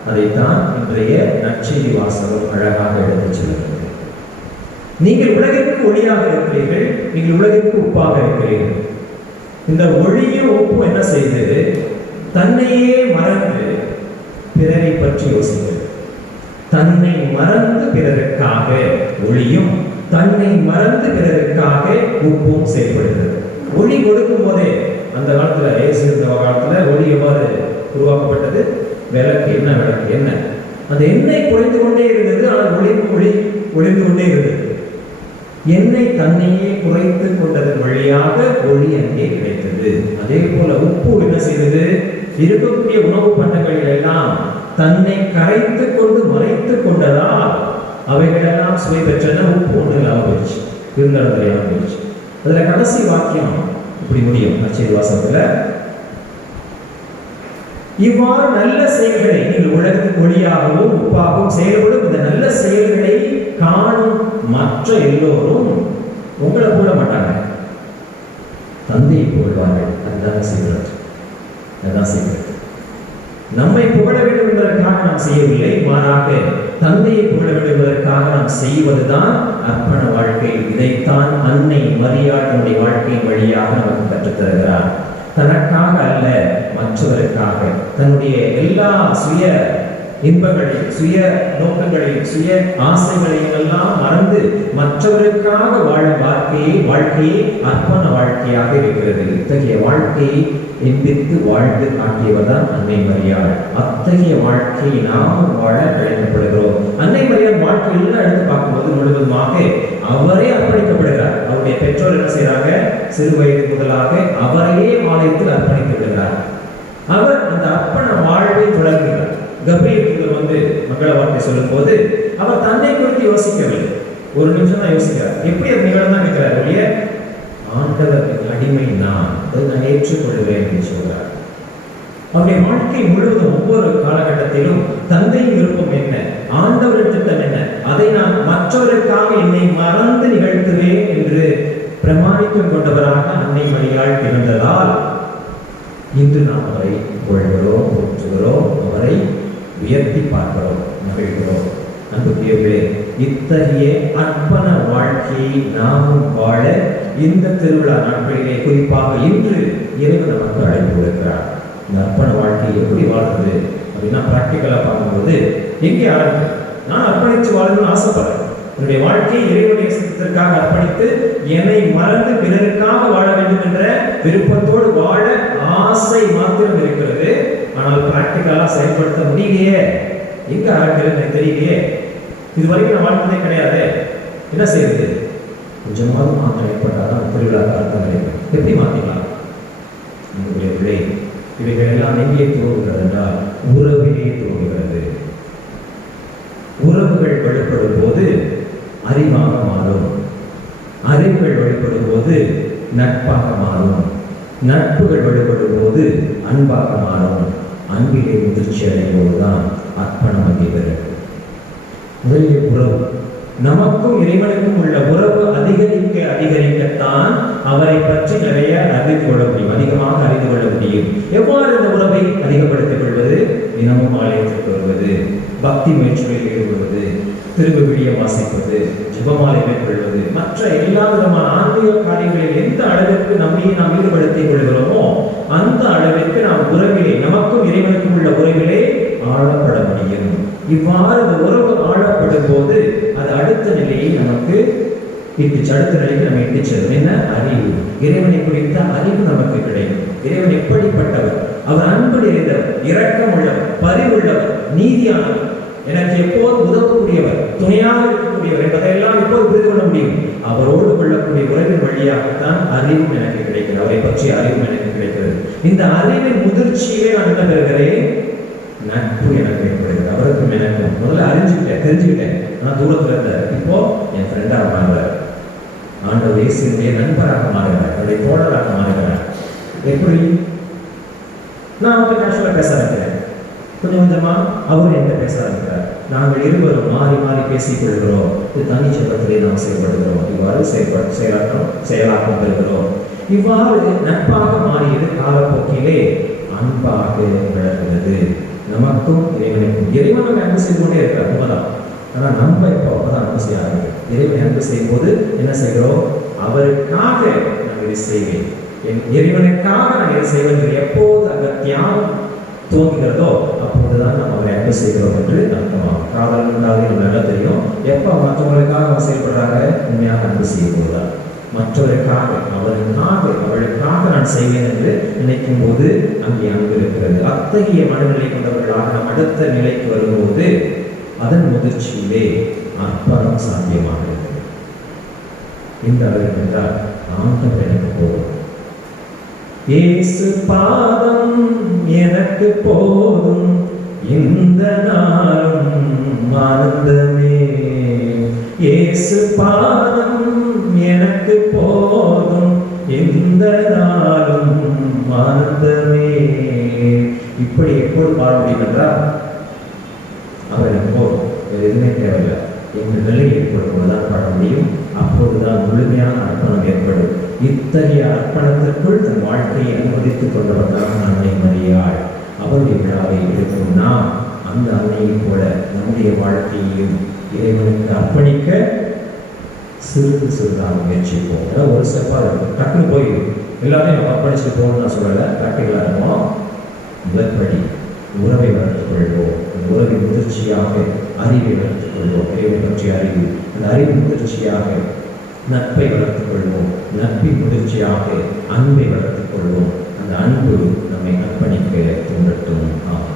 அதைத்தான் இன்றைய நற்செய்தி வாசகம் அழகாக எடுத்துச் செல்கிறது. நீங்கள் உலகிற்கு ஒளியாக இருக்கிறீர்கள், நீங்கள் உலகிற்கு உப்பாக இருக்கிறீர்கள். இந்த ஒளியும் உப்பும் என்ன செய்து தன்னையே மறந்து பிறரை பற்றி யோசிக்கிறது. தன்னை மறந்து பிறருக்காக ஒளியும், தன்னை மறந்து பிறருக்காக உப்பும் செயல்படுகிறது. ஒளி கொடுக்கும் போதே அந்த காலத்துல, இயேசு இருந்த காலத்துல ஒளி எவ்வாறு உருவாக்கப்பட்டது? விளக்கு, என்ன விளக்கு, என்ன அந்த எண்ணெய் குறைந்து கொண்டே இருந்தது, ஆனால் ஒளி ஒளிந்து கொண்டே இருந்தது. எண்ணெய் தன்னையே குறைத்து கொண்டதன் வழியாக ஒளி அங்கே கிடைத்தது. அதே போல உப்பு என்ன செய்தது? இருக்கக்கூடிய உணவு பண்டங்களில் எல்லாம் தன்னை கரைத்து கொண்டு மறைத்து கொண்டதால் அவைகளெல்லாம் சுவை பெற்றன. உப்பு ஒன்று இல்லாமல் போயிடுச்சு, இருந்தடையாமல் போயிடுச்சு. அதுல கடைசி வாக்கியம் இப்படி முடியும் நற்செய்தி வாசகத்துல, இவ்வாறு நல்ல செயல்களை நீங்கள் உலகத்தின் ஒளியாகவும் உப்பாகவும் செயல்படும் இந்த நல்ல செயல்களை காணும் மற்ற எல்லோரும் உங்களை புகழ மாட்டாங்க, தந்தையை புகழ்வார்கள். அதுதான் செய்கிறது, அதுதான் செய்கிறது. நம்மை புகழ வேண்டும் என்பதற்காக நாம் செய்யவில்லை, மாறாக தந்தையை புகழ வேண்டும் என்பதற்காக நாம் செய்வதுதான் அர்ப்பண வாழ்க்கை. இதைத்தான் அன்னை மரியாள் தன்னுடைய வாழ்க்கையின் வழியாக நமக்கு கற்றுத்தருகிறார். தனக்காக அல்ல, மற்றவருக்காக தன்னுடைய எல்லா சுய இன்பங்களையும் சுய நோக்கங்களையும் சுய ஆசைகளையும் எல்லாம் மறந்து மற்றவருக்காக வாழும் வாழ்க்கையை அர்ப்பண வாழ்க்கையாக இருக்கிறது. இத்தகைய வாழ்க்கையை இன்பித்து வாழ்ந்து காட்டியவர் தான் அன்னை மரியாள். அத்தகைய வாழ்க்கையை நாமும் வாழ அழைக்கப்படுகிறோம். அன்னை மரியாள் வாழ்க்கையில் எடுத்து பார்க்கும்போது முழுவதுமாக அவரே அர்ப்பணிக்கப்படுகிறார். அவருடைய பெற்றோர் என்ன செய்யறாங்க? சிறு வயது முதலாக அவரையே ஆலயத்தில் அர்ப்பணித்து விடுகிறார். அவர் அந்த அர்ப்பண வாழ்வை தொடங்குகிறார். கப்ரியேல் தூதர் வந்து மங்கள வார்த்தை சொல்லும் போது அவர் தன்னை குறித்து யோசிக்கவில்லை, ஒரு நிமிஷம் தான் யோசிக்கிறார். எப்படி அது நிகழ்ந்தான் கேட்கிறார் ஒழிய, ஆண்டவரின் அடிமை நான், அதை நான் ஏற்றுக்கொள்கிறேன் என்று சொல்கிறார். அவருடைய வாழ்க்கை முழுவதும் ஒவ்வொரு காலகட்டத்திலும் தந்தையின் விருப்பம் என்ன, ஆண்டவரின் திட்டம் என்ன, அதை நான் மற்றவருக்காக என்னை மறந்து நிகழ்த்துவேன் என்று பிரமாணிக்கம் கொண்டவராக அன்னை மரியாள் திகழ்ந்ததால் இன்று நாம் அவரை புகழ்கிறோம், போற்றுகிறோம், அவரை உயர்த்தி பார்க்கிறோம், மகிழ்கிறோம். அன்புக்குரியவர்களே, இத்தகைய அர்ப்பண வாழ்க்கையை நாமும் வாழ இந்த திருவிழா நாட்களிலே, குறிப்பாக இன்று இறைவன் நமக்கு அழைப்பு கொடுக்கிறார். இந்த அர்ப்பண வாழ்க்கையை எப்படி வாழ்றது, அது அப்படின்னா ப்ராக்டிக்கலாக பார்க்கும்போது எங்கே ஆரம்பிக்கும்? நான் அர்ப்பணித்து வாழணும்னு ஆசைப்படுறேன். என்னுடைய வாழ்க்கையை இறைவனுடைய சித்தத்திற்காக அர்ப்பணித்து என்னை மறந்து பிறருக்காக வாழ வேண்டும் என்ற விருப்பத்தோடு வாழ ஆசை மாத்திரம் இருக்கிறது. ஆனால் பிராக்டிக்கலா செயல்படுத்த முடியலையே. எங்க ஆரம்பிக்கிறது எனக்கு தெரியலையே. இது வரைக்கும் நான் வாழ்ந்ததே கிடையாது. என்ன செய்யுது? கொஞ்சமாவது மாற்றம் ஏற்பட்டாதான் திருவிழா அர்த்தம் கிடைக்கும். எப்படி மாற்றிக்கலாம்? நம்முடைய பிள்ளை இவைகள் எல்லாம் எங்கே துவங்குகிறது என்றால் உறவிலே துவங்குகிறது. உறவுகள் வெளிப்படும் போது அறிவாக மாறும். அறிவுகள் வெளிப்படும் போது நட்பாக மாறும். நட்புகள் வெளிப்படும் போது அன்பாக மாறும். அன்பிலே முதிர்ச்சி அடையும் போதுதான் அர்ப்பணம் அங்கீகரிக்கும். முதலில் உறவு. நமக்கும் இறைவனுக்கும் உள்ள உறவு அதிகரிக்கத்தான் அவரை பற்றி நிறைய அறிந்து கொள்ள முடியும், அதிகமாக அறிந்து கொள்ள முடியும். எவ்வாறு இந்த உறவை அதிகப்படுத்திக் கொள்வது? தினமும் ஆலயத்திற்கு வருவது, பக்தி முயற்சிகளில் ஈடுபடுவது, திருவிவிலியம் வாசிப்பது, ஜெபமாலை மேற்கொள்வது, மற்ற எல்லா விதமான ஆன்மீக காரியங்களில் எந்த அளவிற்கு நம்மை நாம் ஈடுபடுத்திக் கொள்கிறோமோ அந்த அளவிற்கு நாம் உறவிலே, நமக்கும் இறைவனுக்கும் உள்ள உறவிலே ஆழப்பட முடியும். இவ்வாறு இந்த உறவு ஆழப்படும் போது அது அடுத்த நிலையை நமக்கு அடுத்த நிலைக்கு நம்ம இட்டு செல்லும். என்ன? அறிவு. இறைவனை குறித்த அறிவு நமக்கு கிடைக்கும். இறைவன் எப்படிப்பட்டவர்? அவர் அன்பு நிறைந்தவர், இரக்கம் உள்ளவர், பரிவுள்ளவர், நீதியானவர், எனக்கு எப்போது உதவக்கூடியவர், துணையாக இருக்கக்கூடியவர் என்பதையெல்லாம் எப்போது புரிந்து கொள்ள முடியும்? அவரோடு கொள்ளக்கூடிய உறவின் வழியாகத்தான் அறிவும் எனக்கு கிடைக்கிறது. அவரை பற்றிய அறிவும் எனக்கு கிடைக்கிறது. இந்த அறிவின் முதிர்ச்சியிலே நான் என்ன பெறுகிறேன்? நட்பு எனக்கு ஏற்படுகிறது. அவருக்கும் எனக்கும் முதல்ல தெரிஞ்சுக்கிட்டேன். நான் தூரத்துல இருந்தேன். இப்போ என் ஃப்ரெண்டாக மாறுறார். ஆண்டவர் இயேசுவினுடைய நண்பராக மாறுகிறார், அவருடைய தோழராக மாறுகிறார். எப்படி? நான் அவர்கிட்ட கேஷுவலாக பேச ஆரம்பிக்கிறேன். கொஞ்சம் கொஞ்சமா அவர் என்கிட்ட பேச ஆரம்பிக்கிறார். நாங்கள் இருவரும் மாறி மாறி பேசிக் கொள்கிறோம். இது தனி செல்வத்திலே நாம் செயல்படுகிறோம். இவ்வாறு செயலாக்கம் பெறுகிறோம். இவ்வாறு நட்பாக மாறியது காலப்போக்கிலே அன்பாக வளர்கிறது. நமக்கும் இறைவனுக்கும். இறைவன் நம்ம அன்பு செய்து கொண்டே இருக்கிறார், உண்மைதான். ஆனால் நம்ம இப்போ அப்பதான் அன்பு செய்ய ஆரம்பிக்கும். இறைவனை அன்பு செய்யும் போது என்ன செய்கிறோம்? அவருக்காக நான் இதை செய்வேன், இறைவனுக்காக நான் இதை செய்வேன் எப்போது அங்க தியாகம் துவங்குகிறதோ அப்போதுதான் நம்ம அவரை அன்பு செய்கிறோம் என்று அர்த்தமாகும். காதல் உண்டாது நம்ம நல்லா தெரியும். எப்போ மற்றவங்களுக்காக அவங்க செயல்படுறாங்க? உண்மையாக அன்பு செய்யும் போதுதான். மற்றவருக்காக, அவளுக்காக நான் செய்வேன் என்று நினைக்கும் போது அங்கே அன்பு இருக்கிறது. அத்தகைய மனநிலை கொண்டவர்களாக நாம் அடுத்த நிலைக்கு வரும்போது அதன் முதிர்ச்சியிலே அர்ப்பணம் சாத்தியமாகிறது. இந்த அளவு என்றால் ஆண்டவர் எனக்கு போதும், இயேசு பாதம் எனக்கு போதும், இந்த நாளும் ஆனந்தமே. இயேசு பாதம் எனக்கு போதும், இந்த நாளும் ஆனந்தமே. இப்படி எப்போது பாட முடியும் என்றால் அவர் எனக்கு போதும், வேறு எதுவுமே தேவையில்லை என்ற நிலை ஏற்படும்போதுதான் பாட முடியும். அப்போதுதான் முழுமையான அர்ப்பணம் ஏற்படும். இத்தகைய அர்ப்பணத்திற்குள் தன் வாழ்க்கையை அனுமதித்துக் கொண்டவர்களாக அன்னை மரியாள். அவருடைய விழாவை எடுக்கும் நாம் அந்த அன்னையை போல நம்முடைய வாழ்க்கையையும் இறைவனுக்கு அர்ப்பணிக்க சிறிதாக முயற்சிப்போம். ஏன்னா ஒரு ஸ்டெப்பாக இருக்கும், டக்குன்னு போயிடும். எல்லாமே நம்ம அர்ப்பணிச்சுட்டு போகணும்னு நான் சொல்லலை, ப்ராக்டிக்கலாக இருக்கும். முதற்படி உறவை வளர்த்துக் கொள்வோம். அந்த உறவை முதிர்ச்சியாக அறிவை வளர்த்துக் கொள்வோம். இறைவனை பற்றிய அறிவு, அந்த அறிவு முதிர்ச்சியாக நட்பை வளர்த்துக் கொள்வோம். நட்பின் முதிர்ச்சியாக அன்பை வளர்த்துக் கொள்வோம். அந்த அன்பு நம்மை அர்ப்பணிக்க தூண்டட்டும். ஆகும்.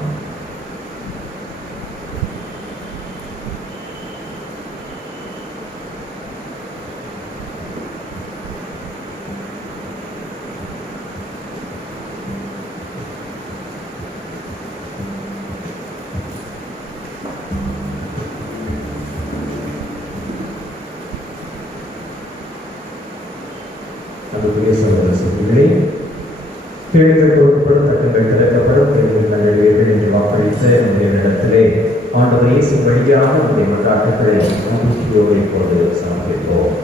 அன்புக்குரிய சகோதர சகோதரிகளே, கேள்விகள் கொடுக்கப்படும், தட்டுகள் திறக்கப்படும், கேள்விகள் நல்லவீர்கள் என்று வாக்களித்த நம்முடைய இடத்திலே ஆண்டவர் இயேசு வழியாக நம்முடைய கொண்டாட்டங்களை நம்பிக்கையோடு இப்போது சமர்ப்பிப்போம்.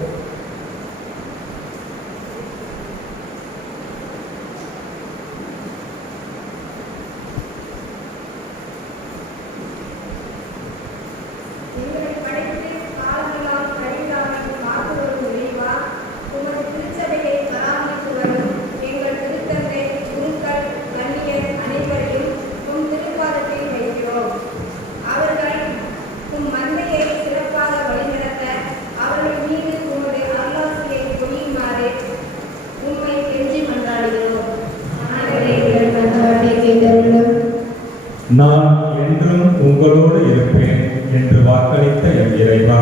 எங்கள் திருத்தந்தை, குருக்கள், கன்னியர் அனைவரையும் உம் திருப்பாதத்தில் வைக்கிறோம். நான் என்றும் உங்களோடு இருப்பேன் என்று வாக்களித்த என் இறைவா,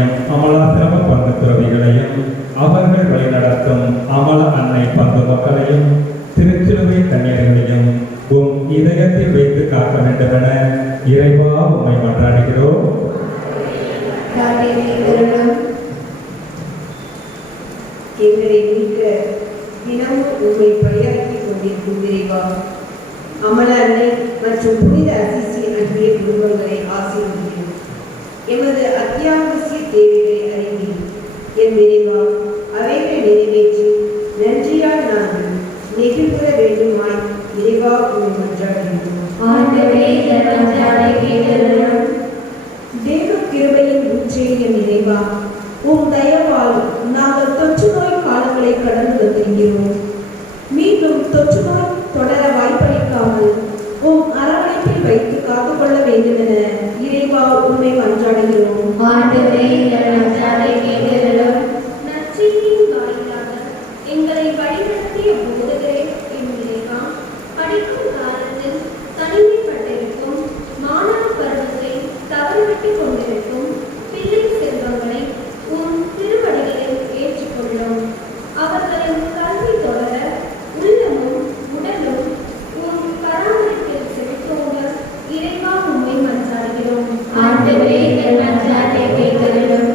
எம் அமலாசிரம பங்கு துறவிகளையும் அவர்கள் வழிநடத்தும் அமல அன்னை பங்கு மக்களையும் திருச்சிலுவை கன்னியர்களையும் உம் இதயத்தில் வைத்து காக்க வேண்டுமென இறைவா உம்மை மன்றாடுகிறோம். எங்களை மீட்க தினமும் உண்மை பணியாற்றிக் கொண்டிருக்கும் இறைவா, அமல அன்னை மற்றும் புனித அசிசி அன்பிய குடும்பங்களை ஆசீர்வதிக்கிறோம். எமது அத்தியாவசிய தேவைகளை அறிந்தீர் என் இறைவா, அவைகளை நிறைவேற்றி நன்றியால் நாங்கள் நெகிழ்வுற வேண்டுமாய் இறைவா உண்மை மன்றாடுகிறோம். தேவ கிருபையின் ஊற்றே என் இறைவா, உம் தயவால் நாங்கள் தொற்று நோய் காலங்களை கடந்து வந்திருக்கிறோம். மீண்டும் தொற்று நோய் தொடர வாய்ப்பளிக்காமல் உம் அரவணைப்பில் வைத்து காத்துக்கொள்ள வேண்டும் என இறைவா உண்மை மன்றாடுகிறோம். நற்செய்தியின் வாயிலாக எங்களை வழிநடத்திய போதகரே என் இறைவா, படிக்கும் காலத்தில் தனிமைப்பட்டிருக்கும் மாணவ பருவத்தை தவறிவிட்டுக் கொண்டிருக்கும் பிள்ளை செல்வங்களை உன் திருவடிகளில் ஏற்றுக்கொள்ளும். அவர்களின் கல்வி தொடர உள்ளமும் உடலும் உன் பராமரிப்பில் செலுத்தோங்க இறைவா உம்மை மன்றாடுகிறோம். ஆண்டவரே, எங்கள் மன்றாட்டை கேட்டருளும்.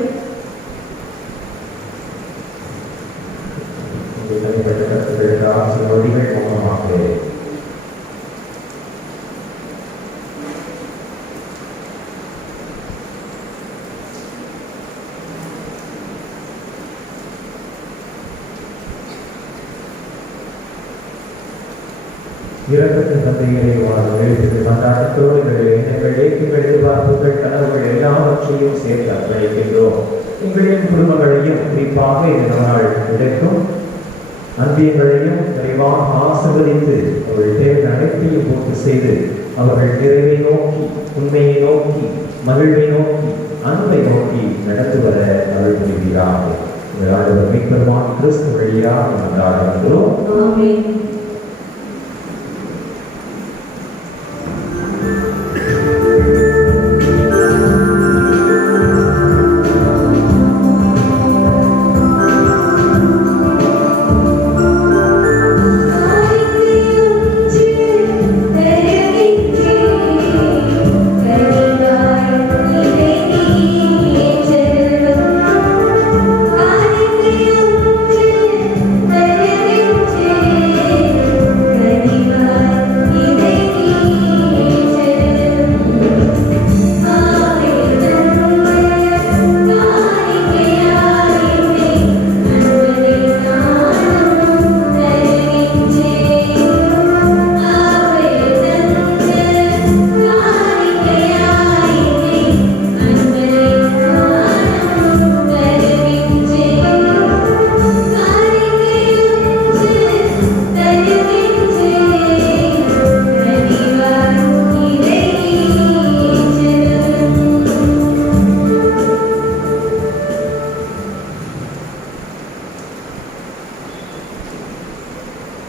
இரக்கத்தின் தந்தைகளை வாழ்வில் மன்றாட்டத்தோடு எங்கள் ஏற்றுங்கள் எதிர்பார்ப்புகள் கனவுகள் எல்லாவற்றையும் சேர்த்து அர்ப்பணிக்கின்றோம். எங்களின் குடும்பங்களையும் குறிப்பாக இந்த நாள் கிடைக்கும் அன்பியங்களையும் விரைவாக ஆசிர்வதித்து அவர்கள் தேவை அனைத்தையும் பூர்த்தி செய்து அவர்கள் நிறைவை நோக்கி, உண்மையை நோக்கி, மகிழ்வை நோக்கி, அன்பை நோக்கி நடந்து வர அருள் புரிவீராக. இந்த ஆண்டவர் மீட்பெருமான் கிறிஸ்து வழியாக மன்றாடுகின்றோம். ஆமென்.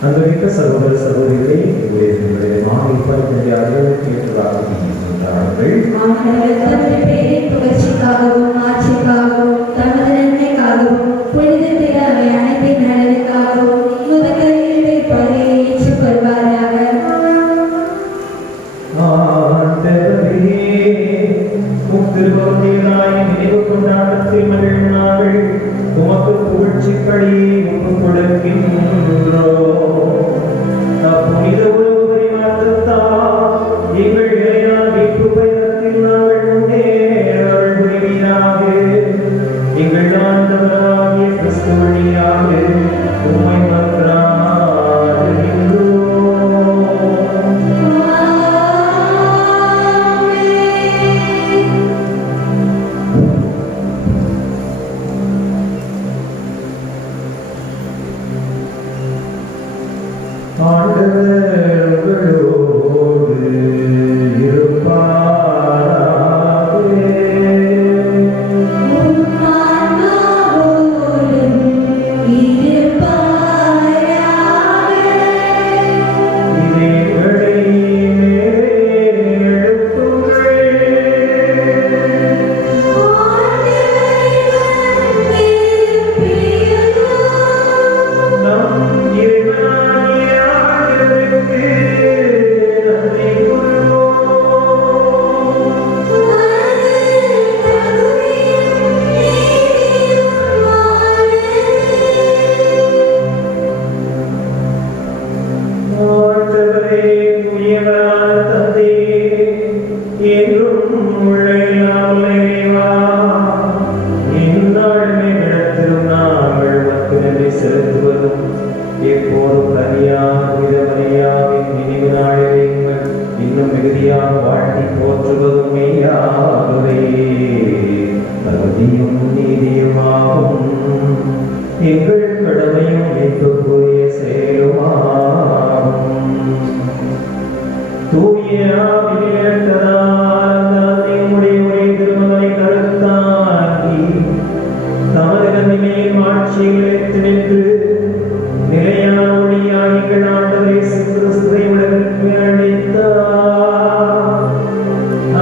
அன்புமிக்க சகோதர சகோதரிகளே, உங்களுடைய மாலை பரிந்துரை அறிவுக்கு ஏற்றதாக கொண்டாடுங்கள். புகழ்ச்சிக்காகவும் ஆட்சிக்காகவும் தமது நன்மைக்காகவும் புனித திரு அவை அனைத்தின் நலனுக்காகவும் முதற்கரையிலே பலியை ஏற்றுக்கொள்வாராக. ஆண்டவரே, திருவருளாய் நினைவு கொண்டாட்டத்தில் மகிழும் நாங்கள் உமக்கு புகழ்ச்சி பலியை ஒப்புக் கொடுக்கின்றோம். புனித உறவு பரிமாற்றத்தால் எங்கள் இறையான மீட்பு பயணத்தில் நாங்கள் முன்னேற அருள் புரிவீராக. எங்கள் ஆண்டவராகிய கிறிஸ்து வழியாக உம்மை மன்றாடுகின்றோம். என்றும் உழையாமல் இறைவா, இந்நாளுமே நடத்திடும் நாங்கள் உமக்கு நன்றி செலுத்துவதும் எப்போதும் கனியான விதமனையாவின் நினைவு நாளிலே இன்னும் மிகுதியாக வாழ்த்தி போற்றுவதும் மெய்யாகவே தகுதியும் நீதியுமாகும் எங்கள் கடமையும் மீட்புக்குரிய செயலுமாகும். தூய ஆவியிலிருந்ததால் நம்முடைய ஒரே திருமகனை கருத்தாக்கி தமது நன்மையின் ஆட்சிகளை திணித்து நிலையான ஒளியாய் எங்கள் ஆண்டவர் இயேசு கிறிஸ்துவை உலகிற்கு அளித்தார்.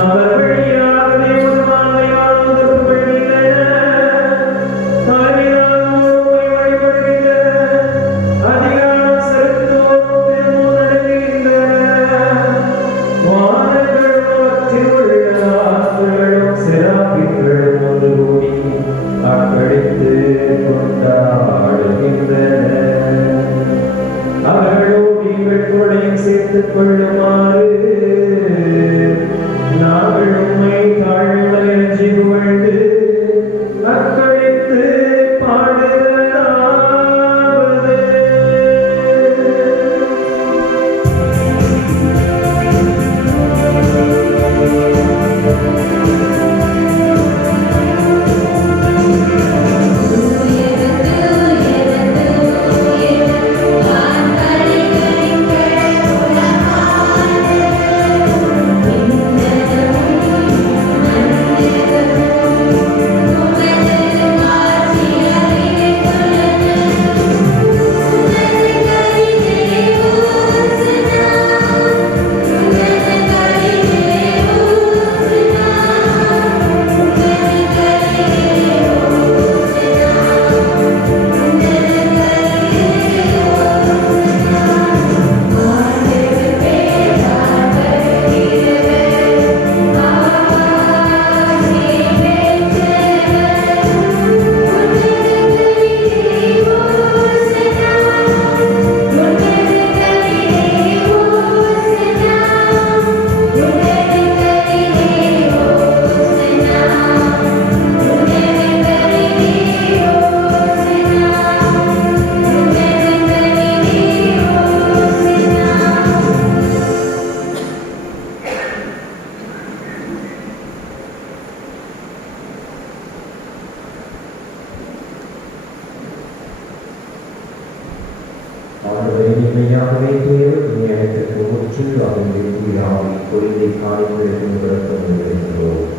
அவர் வழியாகவே உருவாகை வாழ்வதற்கு வழியினர் தலைமையானோரை வழிபடுகின்றனர், அதிகாரம் செலுத்துவோர் திருமுன் நடக்கின்றனர். வானங்களும் அவற்றில் உள்ள ஆற்றல்களும் செராபின்களும் ஒன்று கூடி அக்களித்து கொண்டாடுகின்றனர். அவர்களோடு எங்கள் குரலையும் சேர்த்துக் கொள்ளுமாறு நாங்கள் உம்மை தாழ்வுடன் இறைஞ்சி புகழ்ந்து அக்களித்து பாடுவதாவது. ஆண்டவரே, இனிமையாகவே தூயவர், நீ அனைத்திற்கு ஊற்று, அவனுடைய தூயாவை பொருளை காணிகளுக்கு நிறுத்துகிறோம்.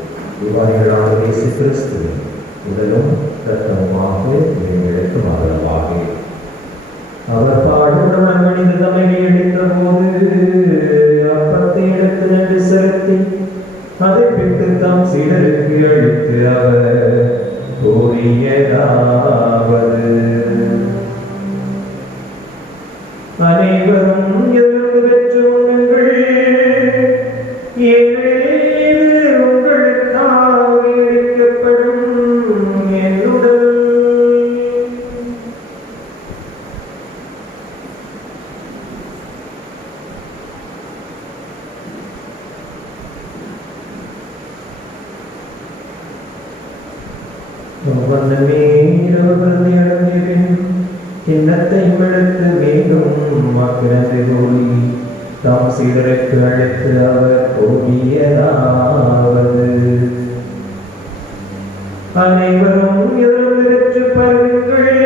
இவ்வாறுகளாக இயேசு கிறிஸ்து உடலும் இரத்தமுமாக எங்களுக்கு மகளவாக அவர் பாடுடன் மனித தமையை எடுத்த போது அப்பத்தை எடுத்து நன்றி செலுத்தி அதை பிட்டு தாம் சீடருக்கு அளித்து அவர் கூறியதாவது: அனைவரும் எழுந்து பெற்று உண்ணுங்கள், ஏனெனில் இது உங்களுக்காக எரிக்கப்படும் என் உடல். வண்ணமே இரவு பிறந்தேன் கிண்ணத்தை எடுத்து மீண்டும் மக்கிறது கூறி தாம் சீடருக்கு அழைத்து அவர் கூறியதாவது: அனைவரும் எழுந்து பெற்று பருகுங்கள்,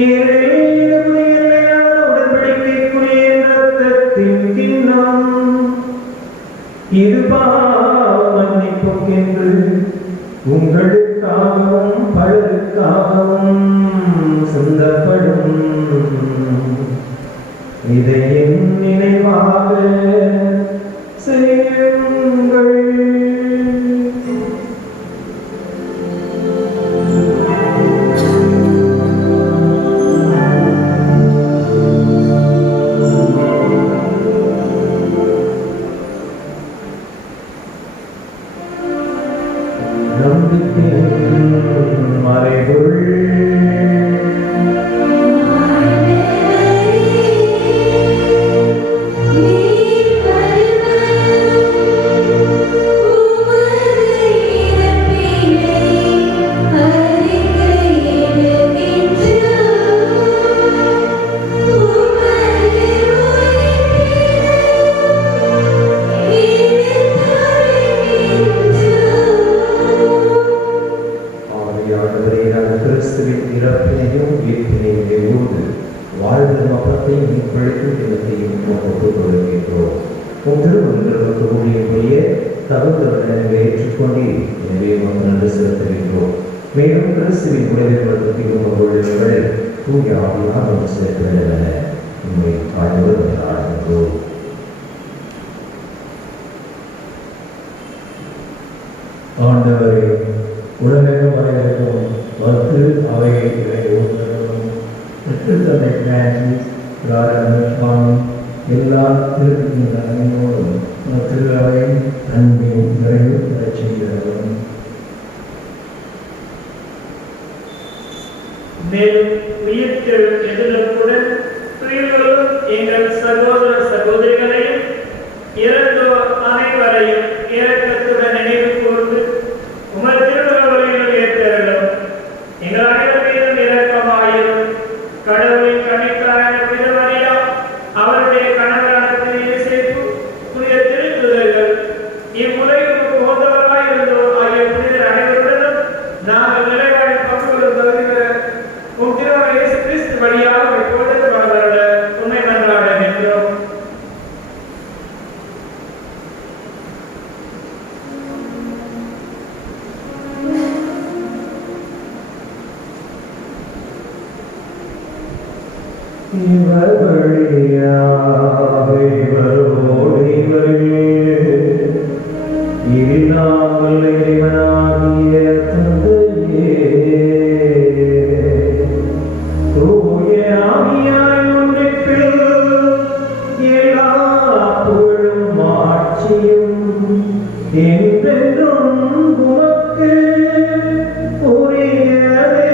ஏனெனில் எல்லையான உடன்படிக்கைக்குரிய இரத்தத்தின் கிண்ணம். இது பாவ மன்னிப்புக்கென்று உங்களுக்காகவும் பலருக்காகவும் சிந்தப்படும். இதை என் நினைவாக செய்யுங்கள். மறைபொருள் திருமண ஊழியம் புரிய தகுந்தவர்கள் ஏற்றுக்கொண்டு எனவே உமக்கு நன்றி செலுத்துகின்றோம். மேலும் கிறிஸ்துவின் உடலில் மற்றும் ஊழியர்களில் தூய ஆவியால் ஒன்று சேர்க்க வேண்டும் என உண்மை ஆண்டவர் ஆடுகின்றோம். ஆண்டவரே, உலகெங்கும் வரையறுக்கும் மறுத்து அவையை தந்தை பிரான்சிஸ் ராஜாமி எல்லா திருப்பின் நன்மையோடும் திரு அவை அன்பின் நிறைவு பெறச் செய்கிறோம். மேலும் உயிர்த்தெழு எதிர்ப்புடன் துயிலும் எங்கள் சகோதர சகோதரிகளையும் இறந்தோர் அனைவரையும் இரக்கத்துடன் நினைவு கூர்ந்து உமது திருமணங்களில் ஏற்றலும் எங்கள் அனைவர் மீதும் இரக்கமாயும் கடவுளின் கணித்தாரான விதவரியா அவருடைய கணவரான இயேசு புதிய திருத்துதர்கள் இம்முறைக்கு போதவராய் இருந்தோர் ஆகிய புனிதர் அனைவருடனும் நாங்கள் நிலைவாழ் பங்குகளும் தகுதிகிற உம் திருமண இயேசு கிறிஸ்து வழியாக இப்பொழுது வாழ்வருட உண்மை மன்றாட நின்றோம். இவர் வழியாக இவரோடு இவரே இல்லாமல் இறைவனாகிய தந்தையே தூய ஆவியாய் ஒன்றிப்பில் எல்லா புகழும் ஆட்சியும் என்றென்றும் உமக்கு உரியதே.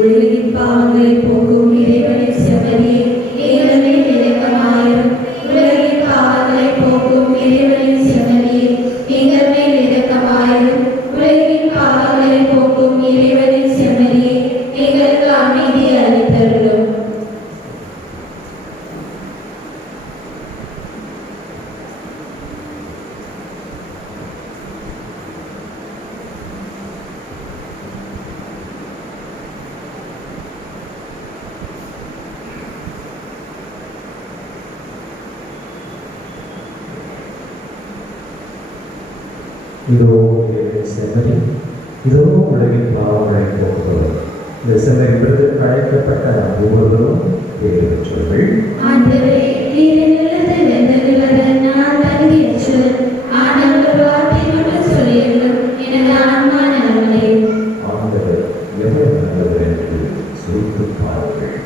உலகின் பாவங்களை போக்கும் இறைவனின் செம்மறியே எங்கள் மேல் இரக்கமாயிரும். உலகின் பாவங்களை போக்கும் இறைவனின் செம்மறியே எங்கள் மேல் இரக்கமாயிரும். உலகின் பாவங்களை போக்கும் இறைவனின் செம்மறியே எங்களுக்கு அமைதி அளித்தருளும். இதோ என் செம்மறி, இதோ உலகின் பாவங்களை போக்குவர். இந்த செம்மறி விருது அழைக்கப்பட்ட ஒவ்வொருவரும் பேறு பெற்றவர்கள். ஆண்டவரே, நீர் நல்லது வெந்ததுவர நான் தகுதியற்றவர். ஆண்டவர் ஒரு வார்த்தை மட்டும் சொல்லியருளும், எனது ஆன்மா நலமடையும். ஆண்டவர் எவர் நல்லவர் என்று சோதித்து பாருங்கள்.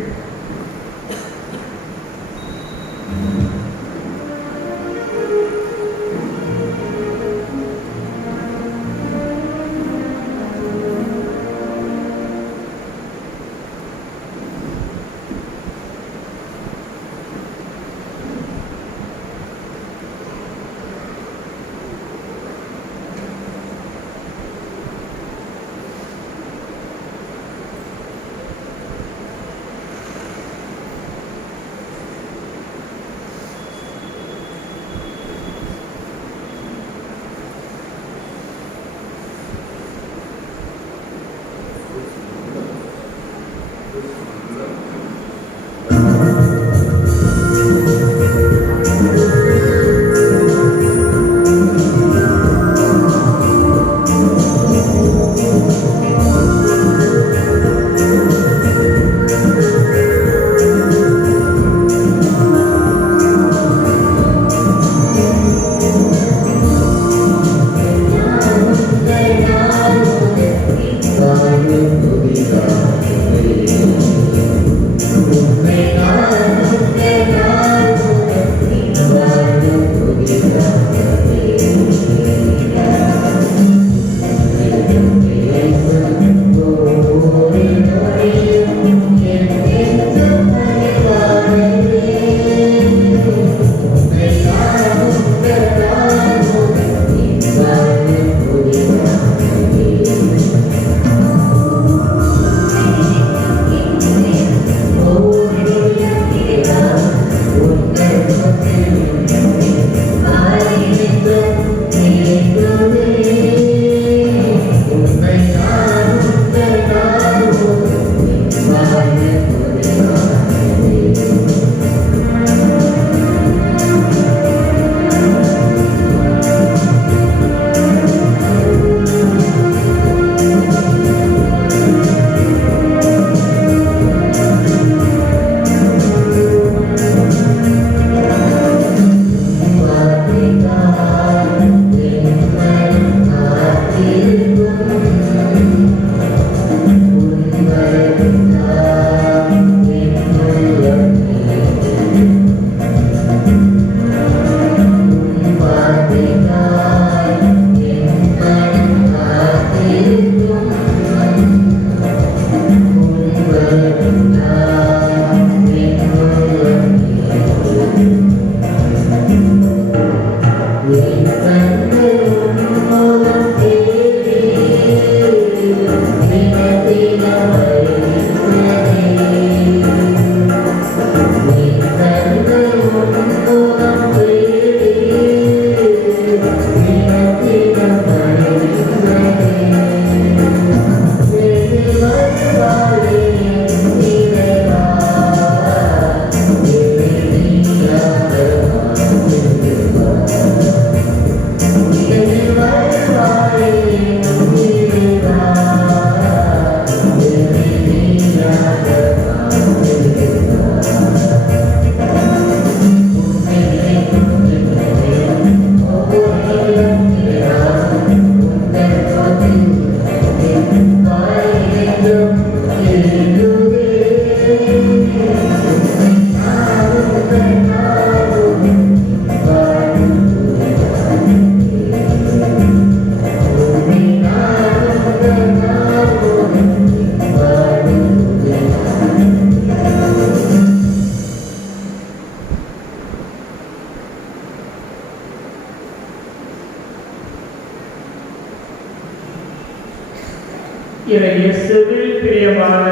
இயேசுவில் பிரியமான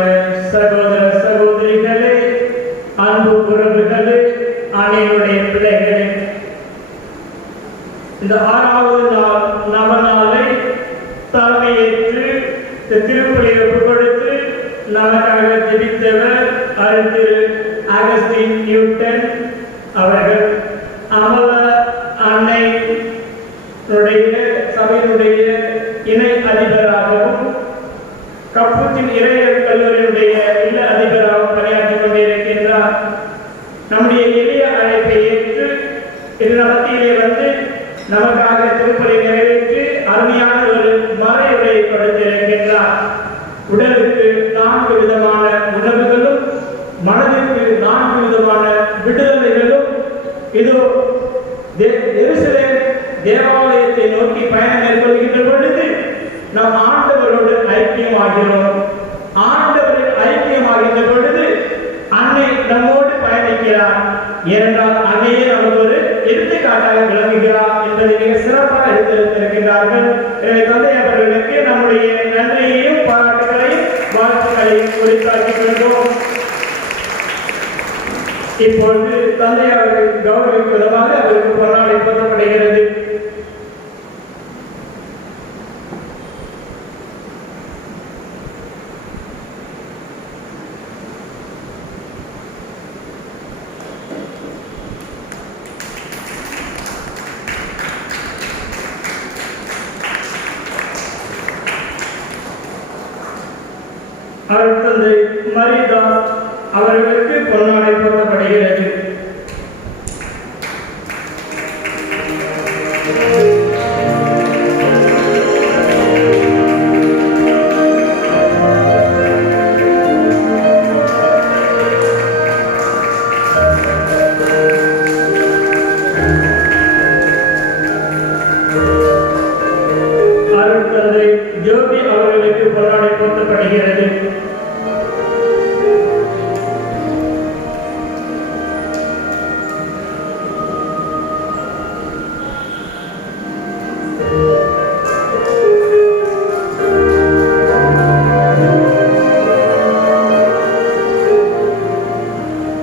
சகோதர சகோதரிகளே, அன்பு உறவுகளே, அனைவருடைய பிள்ளைகளே, இந்த 6வது நாள் நவநாளை தலைமையேற்று திருப்பலியை ஒப்புக் கொடுத்து நமக்காக ஜெபித்தவர் திரு அகஸ்டின் நியூட்டன் அவர்கள். அமல அன்னையுடைய சபையினுடைய இணை அதிபராகவும் கப்புத்தின் இறையர் கல்லூரியுடைய இல்ல அதிபராகவும் பணியாற்றிக் கொண்டிருக்கின்றார். நம்முடைய எளிய அழைப்பை ஏற்று இது மத்தியிலே வந்து நமக்காக திருப்பலி நிறைவேற்றி அருமையான ஒரு மறையுரையை கொடுத்திருக்கின்றார். உடலுக்கு 4 விதமான உணவுகளும், மனதிற்கு 4 விதமான விடுதலைகளும். இதோ எருசலேம் தேவாலயத்தை நோக்கி பயணம் மேற்கொள்கின்ற பொழுது நாம் ஆண்டவரோடு ஐக்கியமாகிறோம். ஆண்டவரின் ஐக்கியமாகின்ற பொழுது அன்னை நம்மோடு பயணிக்கிறார். ஏனென்றால் அன்னையே நமக்கு ஒரு எடுத்துக்காட்டாக விளங்குகிறார் என்பதை மிக சிறப்பாக எடுத்திருக்கின்றார்கள். எனவே தந்தை அவர்களுக்கு நம்முடைய நன்றியையும் பாராட்டுகளையும் வாழ்த்துக்களையும் குறித்தாக்கிக் கொள்வோம். இப்பொழுது தந்தை அவர்கள் கௌரவிக்கும் விதமாக அவருக்கு பொன்னாடை போற்றப்படுகிறது. அருட்தந்தை மரிதாஸ் அவர்களுக்கு பொன்னாடை போற்றப்படுகிறது. அருட்தந்தை ஜோதி அவர்களுக்கு பொன்னாடை போற்றப்படுகிறது.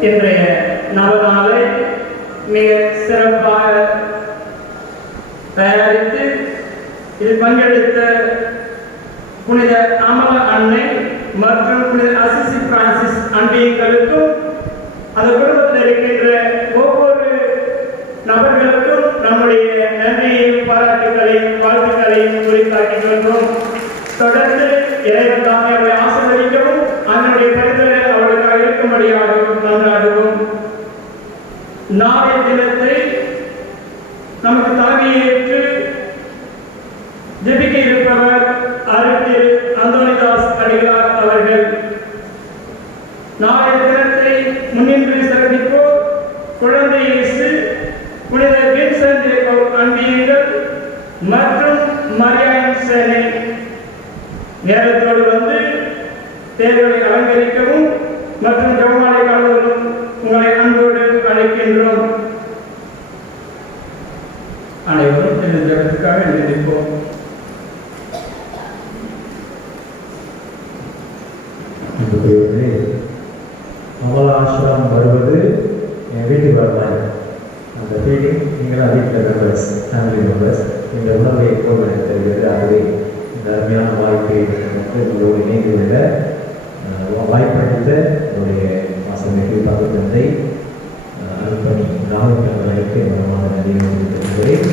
இன்றைய நவநாளை மிக சிறப்பாக தயாரித்து இதில் பங்கெடுத்த புனித அமல அன்னை மற்றும் புனித அசிசி பிரான்சிஸ் அன்பியங்களுக்கும் அந்த குடும்பத்தில் இருக்கின்ற ஒவ்வொரு நபர்களுக்கும் நம்முடைய நன்றியையும் பாராட்டுகளையும் வாழ்த்துக்களையும் குறித்தாக்கிக் கொள்வோம். தொடர்ந்து இறைவன் தாமே அவரை ஆசீர்வதிக்கவும் அதனுடைய பரிந்துரைகள் அவர்களுக்காக இருக்கும்படியாகவும் மன்றாடுவோம். நாளைய தினத்தை நமக்கு தலைமையேற்று ஜெபிக்க இருப்பவர் திரு அந்தோனிதாஸ் அடிகளார் அவர்கள். நாளைய தினத்தை முன்னின்று சிறப்பிப்போர் குழந்தை இயேசு, புனித வின்சென்ட் அன்பியங்கள் மற்றும் மரியாயின் சேனை நேரத்தோடு வந்து தேர்தலை அலங்கரிக்கவும் மற்றும் ஜெபமாலை காணுவதும் உங்களை அன்போடு அழைக்கின்றோம். அனைவரும் இந்த ஜெபத்துக்காக நினைப்போம். அமலாசிரம் வருவது என் வீட்டுக்கு வரலாம். அந்த ஃபீலிங் நீங்களாம் வீட்டில் மெம்பர்ஸ், ஃபேமிலி மெம்பர்ஸ் இந்த உணவை எப்போது எனக்கு தெரிகிறது. ஆகவே இந்த அருமையான வாய்ப்பை உங்களோடு இணைந்து கொள்ள வாய்ப்பளித்த என்னுடைய மாசமிகு பங்கு தந்தை அருள்பணி ராமகிருஷ்ணனுக்கு மனமான நன்றியை தெரிவித்துள்ளேன்.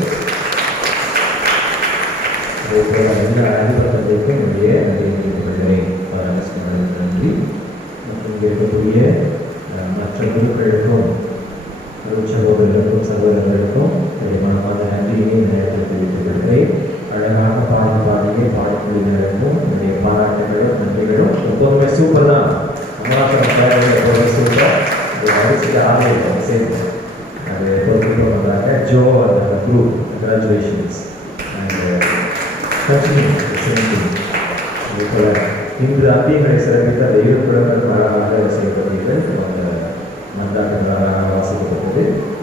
அதேபோல் எல்லா அதிபர் தந்தைக்கும் என்னுடைய நன்றியை தெரிவித்துக் கொள்கிறேன். நன்றி. மற்றும் இங்கே இருக்கக்கூடிய மற்ற குருக்களுக்கும் சகோதரர்களுக்கும் சகோதரர்களுக்கும் என்னுடைய மனமான நன்றியை நேரத்தில் தெரிவித்துக் கொள்கிறேன். அழகாக பாடிய பாடக்குழுவினருக்கும் என்னுடைய பாராட்டுகளும் நன்றிகளும். எப்போதுமே சூப்பர் தான். அமலாசனம் எப்போதுமே சூப்பர். அரிசியில் ஆலயம் சேர்ந்து அது பொறுப்பு வந்தாங்க. Joe group congratulations and continue அதேபோல் இன்று அத்தியங்களை சிறப்பித்த அந்த இருப்புறவர்கள் அழகாக செய்யப்பட்டீர்கள். அந்த மந்தாக்கள் அழகாக வாசிக்கப்பட்டது.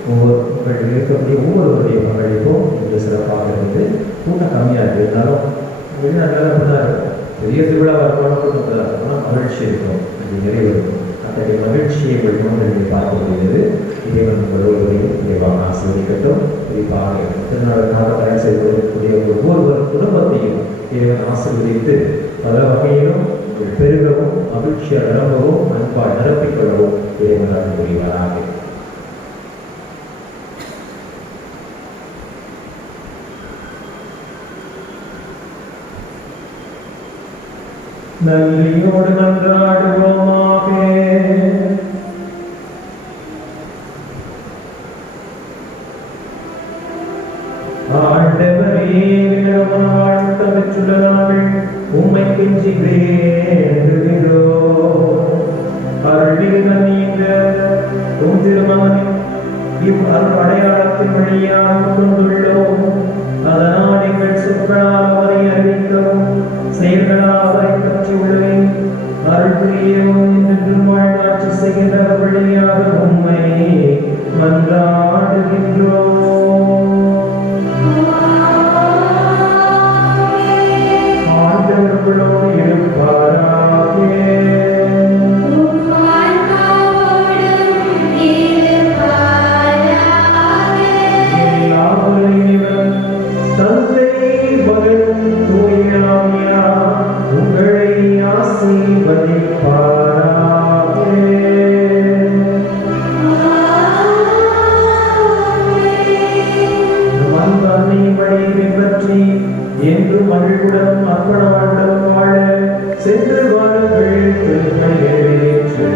உங்கள்கிட்ட இருக்கக்கூடிய ஒவ்வொருவருடைய பங்களிப்பும் இன்று சிறப்பாக இருந்து கூட்டம் கம்மியாக இருக்குது. இருந்தாலும் வெளிநாட்டில் அப்படி தான் இருக்கும். பெரிய பெரிய திருவிழா வரணும் மகிழ்ச்சி இருக்கும், அது நிறைவேறும். அத்தகைய மகிழ்ச்சியை நீங்கள் பார்க்க முடியாது. இறைவன் ஒருவரையும் இறைவாக ஆசீர்வதிக்கட்டும். குறிப்பாக திருநாளுக்காக தயார் செய்து கொள்ளக்கூடிய ஒவ்வொரு குடும்பத்தையும் இறைவன் ஆசீர்வதித்து பல வகையிலும் பெருகவும் மகிழ்ச்சியை நிரம்பவும் அன்பால் நிரப்பிக்கொள்ளவும் இறைவன் அருள் புரிவாராக. நன்றியோடு நன்றாடுவோமாக. ஆண்டவரே, வாழ்த்த பெற்றுள்ள நாங்கள் உம்மை கெஞ்சி வேண்டுகிறோம். அருளில் நீங்க உம் திருமகனின் அடையாளத்தின் வழியாக கொண்டுள்ளோம். அதனால் எங்கள் சொற்களால் அவரை அறிவிக்கவும் செயல்களால் அவரை பற்றி உள்ளேன். அருள் புரியவும் என்றும் வாழ்நாட்சி செய்கின்றவர் வழியாக உம்மை மன்றாடுகின்றோம். ஆண்டவர்களோடு இருப்பாராக. தந்தை மகன் தூயாமியா உங்களை ஆசீர்வதிப்பாராக. அன்னை வழி பின்பற்றி என்று மகிழ்வுடன் அர்ப்பண வாழ்டம் வாழ சென்று வாருங்கள். திருப்பணி நிறைவேற்று.